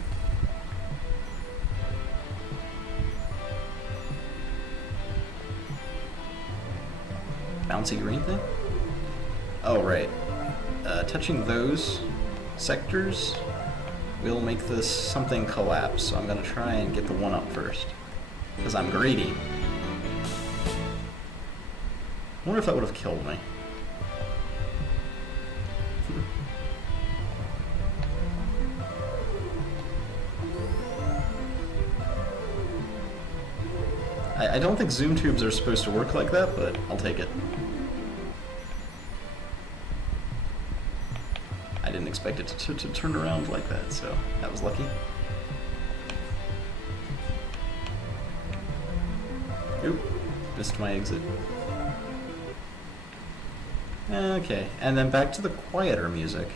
Bouncy green thing? Oh, right. Touching those sectors will make this something collapse, so I'm gonna try and get the one up first, because I'm greedy. I wonder if that would have killed me. I don't think zoom tubes are supposed to work like that, but I'll take it. I didn't expect it to turn around like that, so that was lucky. missed my exit. Okay, and then back to the quieter music.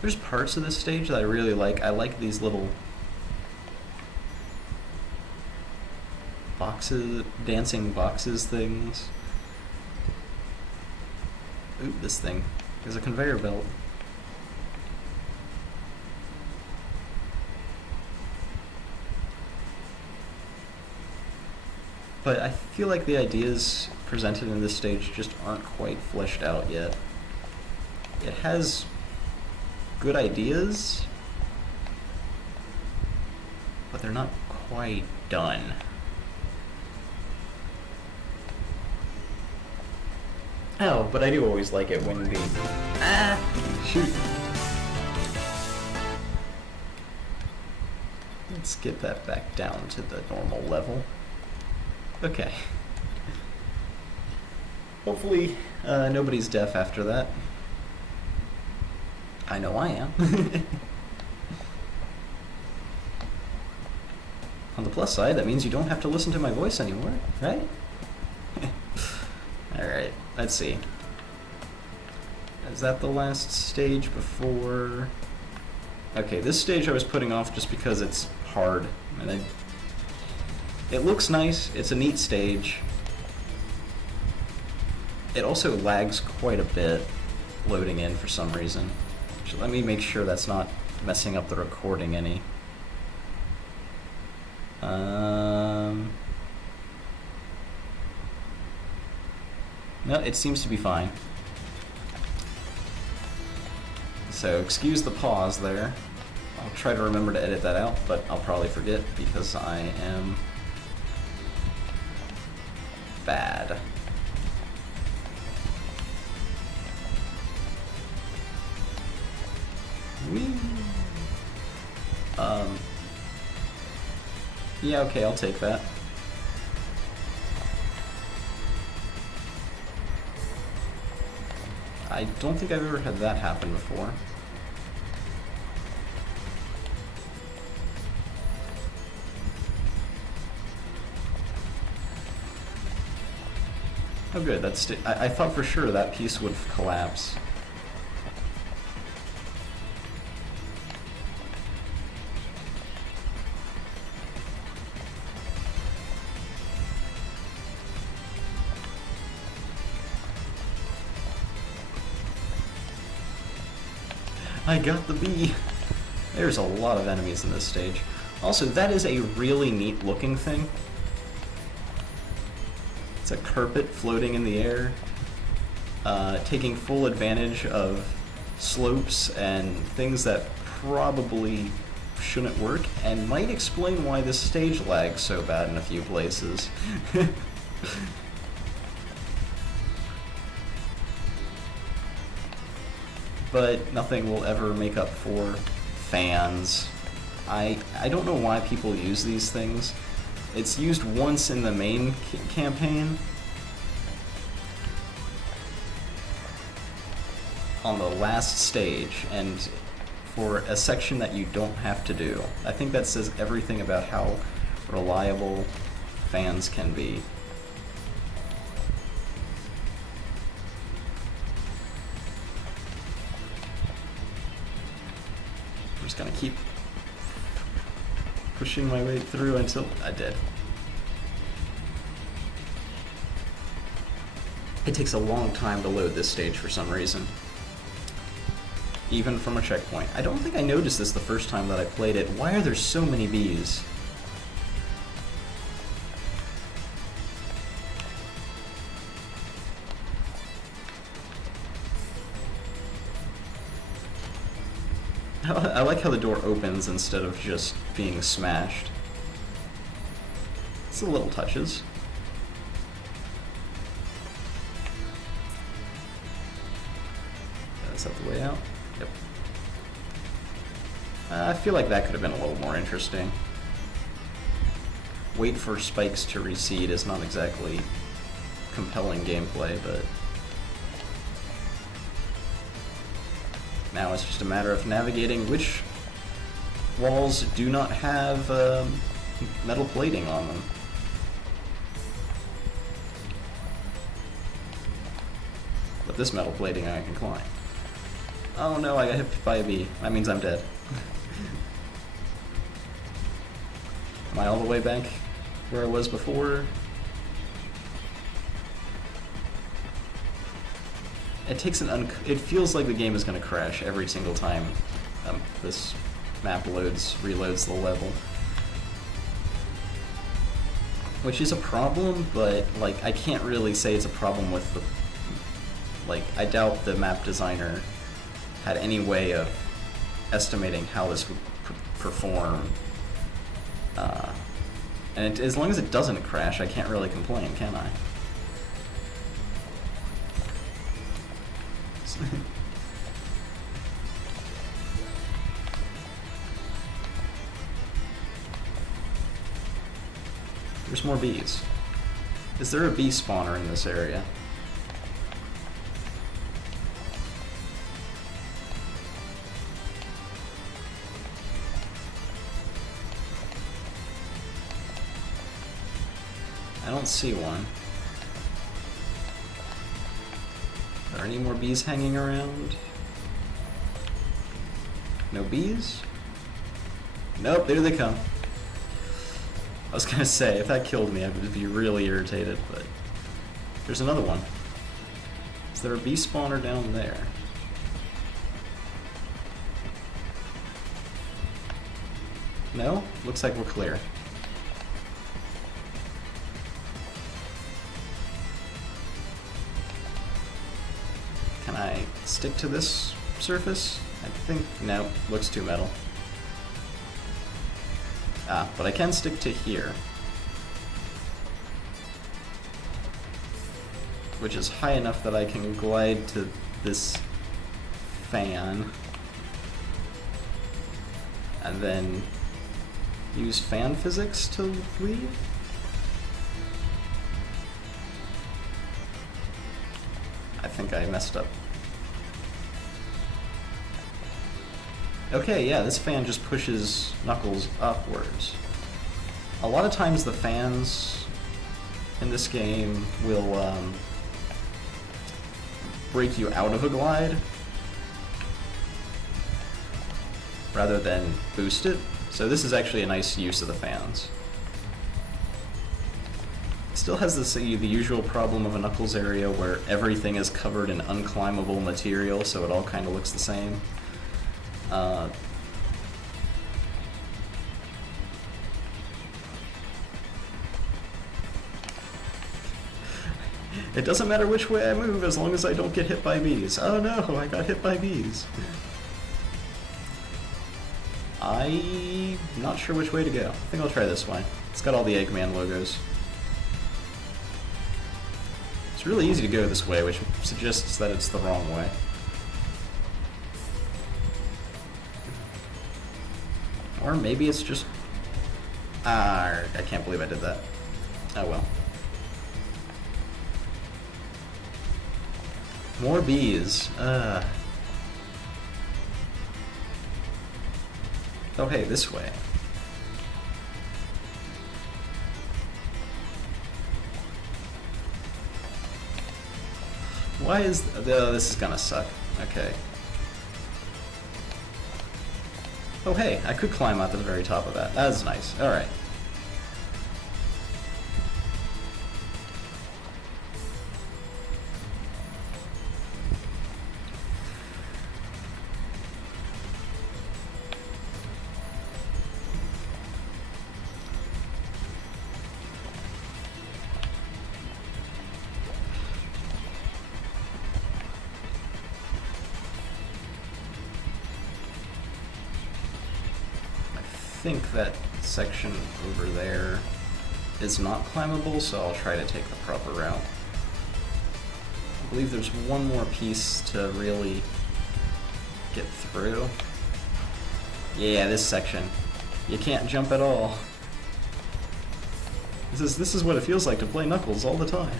There's parts of this stage that I really like. I like these little boxes, dancing boxes things. Ooh, this thing. There's a conveyor belt. But I feel like the ideas presented in this stage just aren't quite fleshed out yet. It has good ideas, but they're not quite done. Oh, but I do always like it when shoot. Let's get that back down to the normal level. Okay. Hopefully, nobody's deaf after that. I know I am. On the plus side, that means you don't have to listen to my voice anymore, right? Alright, let's see. Is that the last stage before... Okay, this stage I was putting off just because it's hard. And it looks nice, it's a neat stage. It also lags quite a bit loading in for some reason. So let me make sure that's not messing up the recording any. No, it seems to be fine. So excuse the pause there. I'll try to remember to edit that out, but I'll probably forget because I am bad. Whee! Yeah, okay, I'll take that. I don't think I've ever had that happen before. Oh good, that's I thought for sure that piece would collapse. I got the bee! There's a lot of enemies in this stage. Also, that is a really neat looking thing. It's a carpet floating in the air, taking full advantage of slopes and things that probably shouldn't work, and might explain why this stage lags so bad in a few places. But nothing will ever make up for fans. I don't know why people use these things. It's used once in the main campaign on the last stage, and for a section that you don't have to do. I think that says everything about how reliable fans can be. I'm just gonna keep pushing my way through until I did. It takes a long time to load this stage for some reason, even from a checkpoint. I don't think I noticed this the first time that I played it. Why are there so many bees? I like how the door opens instead of just being smashed. It's the little touches. Is that the way out? Yep. I feel like that could have been a little more interesting. Wait for spikes to recede is not exactly compelling gameplay, but... Now it's just a matter of navigating which walls do not have metal plating on them. But this metal plating I can climb. Oh no, I got hit by a bee. That means I'm dead. Am I all the way back where I was before? It takes it feels like the game is going to crash every single time this map reloads the level. Which is a problem, but like I can't really say it's a problem with the... Like, I doubt the map designer had any way of estimating how this would perform. And as long as it doesn't crash, I can't really complain, can I? There's more bees. Is there a bee spawner in this area? I don't see one. Are there any more bees hanging around? No bees? Nope, there they come. I was gonna say, if that killed me, I would be really irritated, but... There's another one. Is there a bee spawner down there? No? Looks like we're clear. Can I stick to this surface? I think, no, looks too metal. Ah, but I can stick to here. Which is high enough that I can glide to this fan. And then use fan physics to leave? I think I messed up. Okay, yeah, this fan just pushes Knuckles upwards. A lot of times the fans in this game will break you out of a glide rather than boost it. So this is actually a nice use of the fans. It still has the usual problem of a Knuckles area where everything is covered in unclimbable material, so it all kind of looks the same. It doesn't matter which way I move as long as I don't get hit by bees. Oh no, I got hit by bees. I'm not sure which way to go. I think I'll try this way. It's got all the Eggman logos. It's really easy to go this way, which suggests that it's the wrong way. Or maybe it's just... I can't believe I did that. Oh well. More bees. Oh hey, this way. Why is... this is gonna suck. Okay. Oh hey, I could climb out to the very top of that. That's nice. Alright. I think that section over there is not climbable, so I'll try to take the proper route. I believe there's one more piece to really get through. Yeah, this section. You can't jump at all. This is what it feels like to play Knuckles all the time.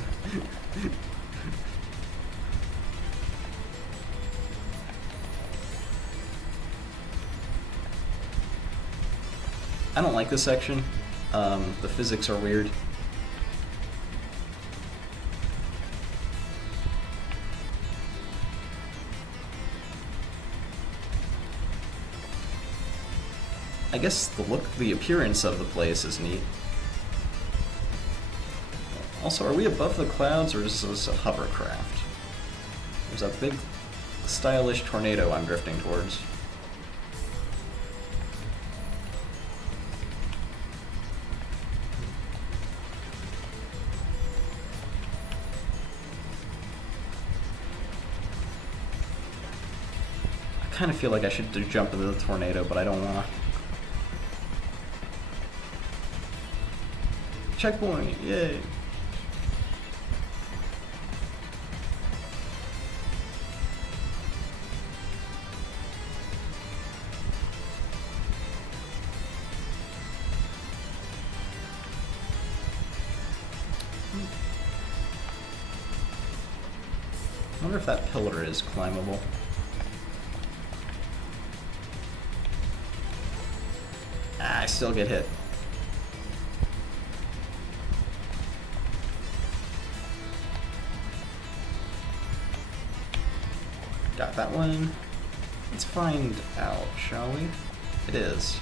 I don't like this section. The physics are weird. I guess the appearance of the place is neat. Also, are we above the clouds, or is this a hovercraft? There's a big, stylish tornado I'm drifting towards. I kind of feel like I should jump into the tornado, but I don't want to. Checkpoint! Yay! I wonder if that pillar is climbable. Ah, I still get hit. Got that one. Let's find out, shall we? It is.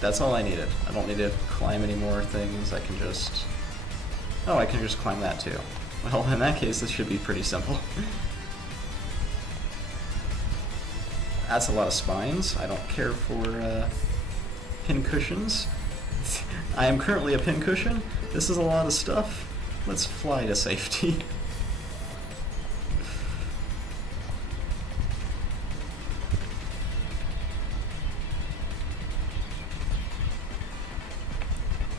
That's all I needed. I don't need to climb any more things. I can just... Oh, I can just climb that too. Well, in that case, this should be pretty simple. That's a lot of spines. I don't care for pin cushions. I am currently a pin cushion. This is a lot of stuff. Let's fly to safety.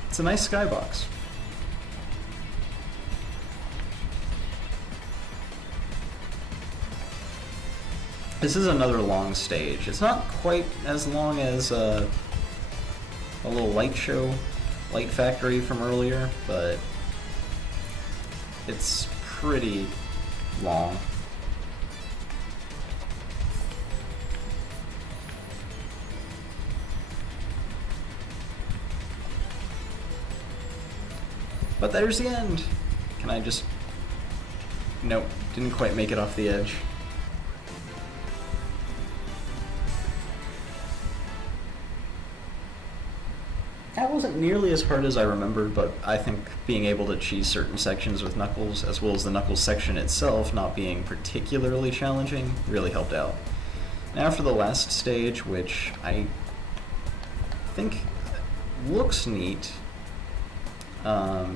It's a nice skybox. This is another long stage. It's not quite as long as a little light show, light factory from earlier, but it's pretty long. But there's the end. Can I just... Nope, didn't quite make it off the edge. That wasn't nearly as hard as I remembered, but I think being able to cheese certain sections with Knuckles, as well as the Knuckles section itself not being particularly challenging, really helped out. Now for the last stage, which I think looks neat, but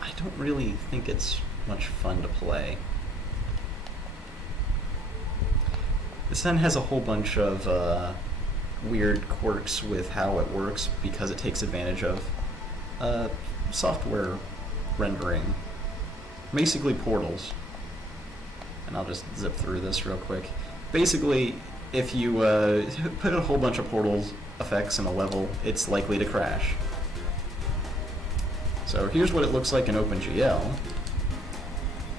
I don't really think it's much fun to play. This then has a whole bunch of weird quirks with how it works because it takes advantage of software rendering, basically portals. And I'll just zip through this real quick. Basically, if you put a whole bunch of portals effects in a level, it's likely to crash. So here's what it looks like in OpenGL.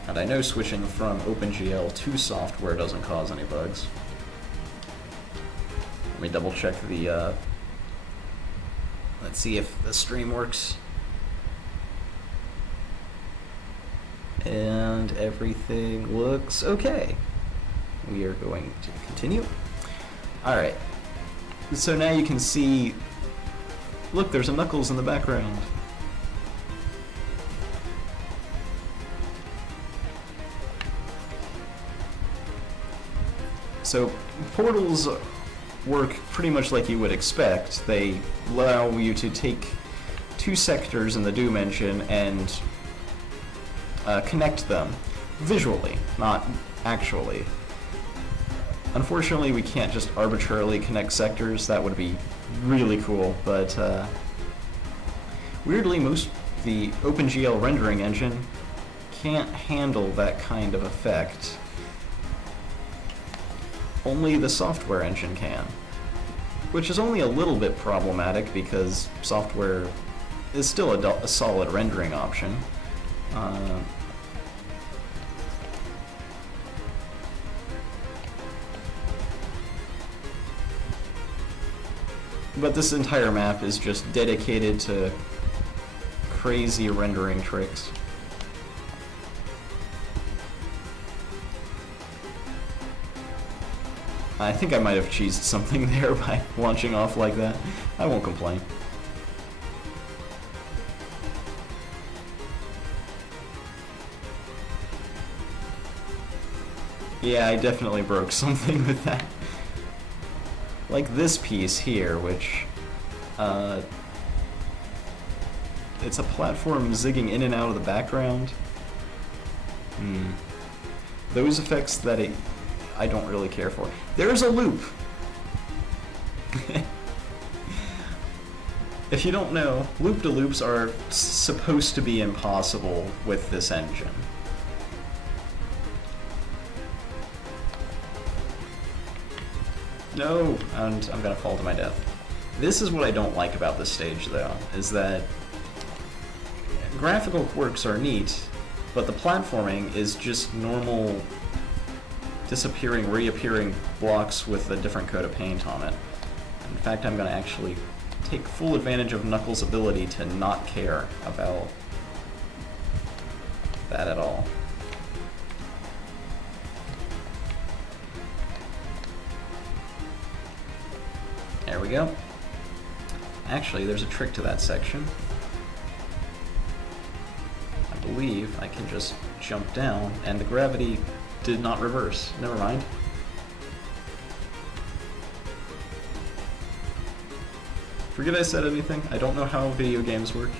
And I know switching from OpenGL to software doesn't cause any bugs. Let me double check the, let's see if the stream works. And everything looks okay. We are going to continue. Alright, so now you can see, look, there's a Knuckles in the background. So portals work pretty much like you would expect. They allow you to take two sectors in the Doom engine and connect them visually, not actually. Unfortunately, we can't just arbitrarily connect sectors. That would be really cool, but weirdly, the OpenGL rendering engine can't handle that kind of effect. Only the software engine can, which is only a little bit problematic because software is still a solid rendering option. But this entire map is just dedicated to crazy rendering tricks. I think I might have cheesed something there by launching off like that. I won't complain. Yeah, I definitely broke something with that. Like this piece here, which, it's a platform zigging in and out of the background. Those effects that I don't really care for. There's a loop! If you don't know, loop-de-loops are supposed to be impossible with this engine. No! And I'm gonna fall to my death. This is what I don't like about this stage, though, is that graphical quirks are neat, but the platforming is just normal disappearing, reappearing blocks with a different coat of paint on it. In fact, I'm gonna actually take full advantage of Knuckles' ability to not care about that at all. There we go. Actually, there's a trick to that section. I believe I can just jump down, and the gravity did not reverse. Never mind. Forget I said anything. I don't know how video games work.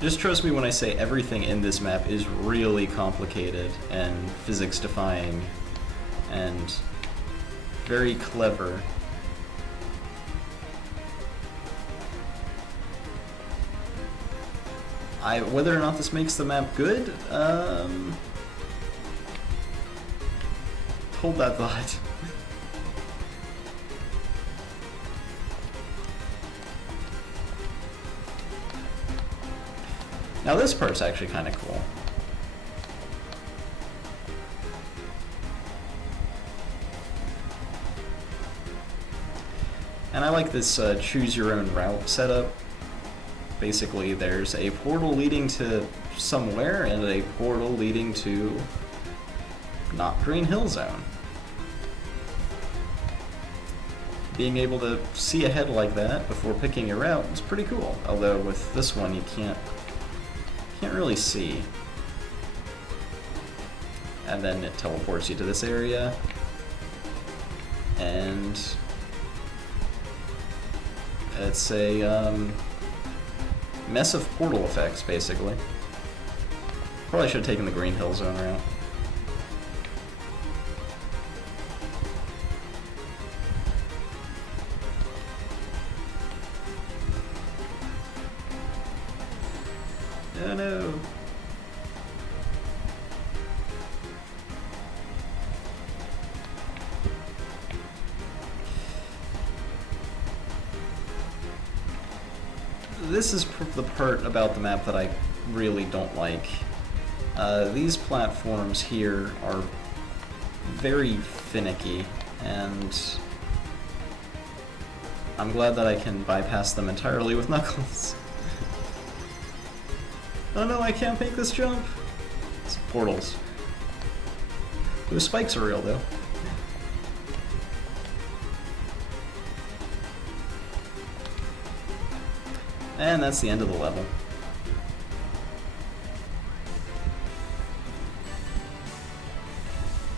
Just trust me when I say everything in this map is really complicated and physics-defying and very clever. Whether or not this makes the map good, hold that thought. Now this part's actually kind of cool. And I like this choose your own route setup. Basically, there's a portal leading to somewhere and a portal leading to not Green Hill Zone. Being able to see ahead like that before picking your route is pretty cool. Although with this one you can't really see. And then it teleports you to this area. And it's a mess of portal effects, basically. Probably should have taken the Green Hill Zone route. Oh no! This is the part about the map that I really don't like. These platforms here are very finicky, and I'm glad that I can bypass them entirely with Knuckles. Oh no, I can't make this jump! It's portals. Those spikes are real, though. And that's the end of the level.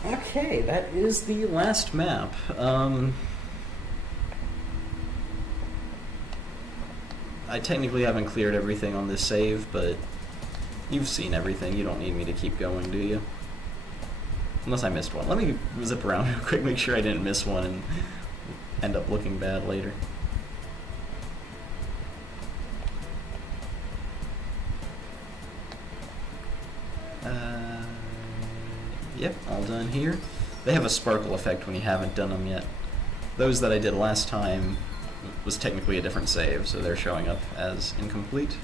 Okay, that is the last map. I technically haven't cleared everything on this save, but you've seen everything. You don't need me to keep going, do you? Unless I missed one. Let me zip around real quick, make sure I didn't miss one and end up looking bad later. Yep, all done here. They have a sparkle effect when you haven't done them yet. Those that I did last time was technically a different save, so they're showing up as incomplete.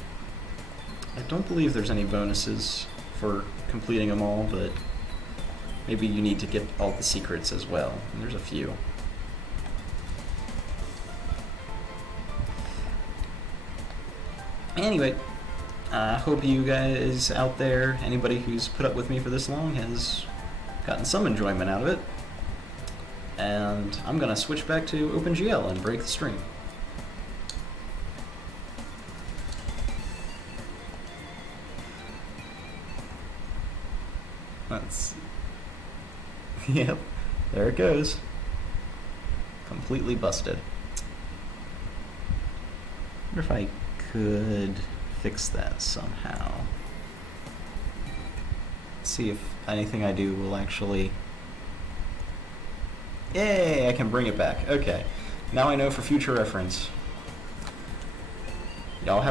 I don't believe there's any bonuses for completing them all, but maybe you need to get all the secrets as well. And there's a few. Anyway, I hope you guys out there, anybody who's put up with me for this long, has gotten some enjoyment out of it. And I'm going to switch back to OpenGL and break the stream. That's... Yep, there it goes. Completely busted. I wonder if I could fix that somehow. See if anything I do will actually... Yay, I can bring it back. Okay, now I know for future reference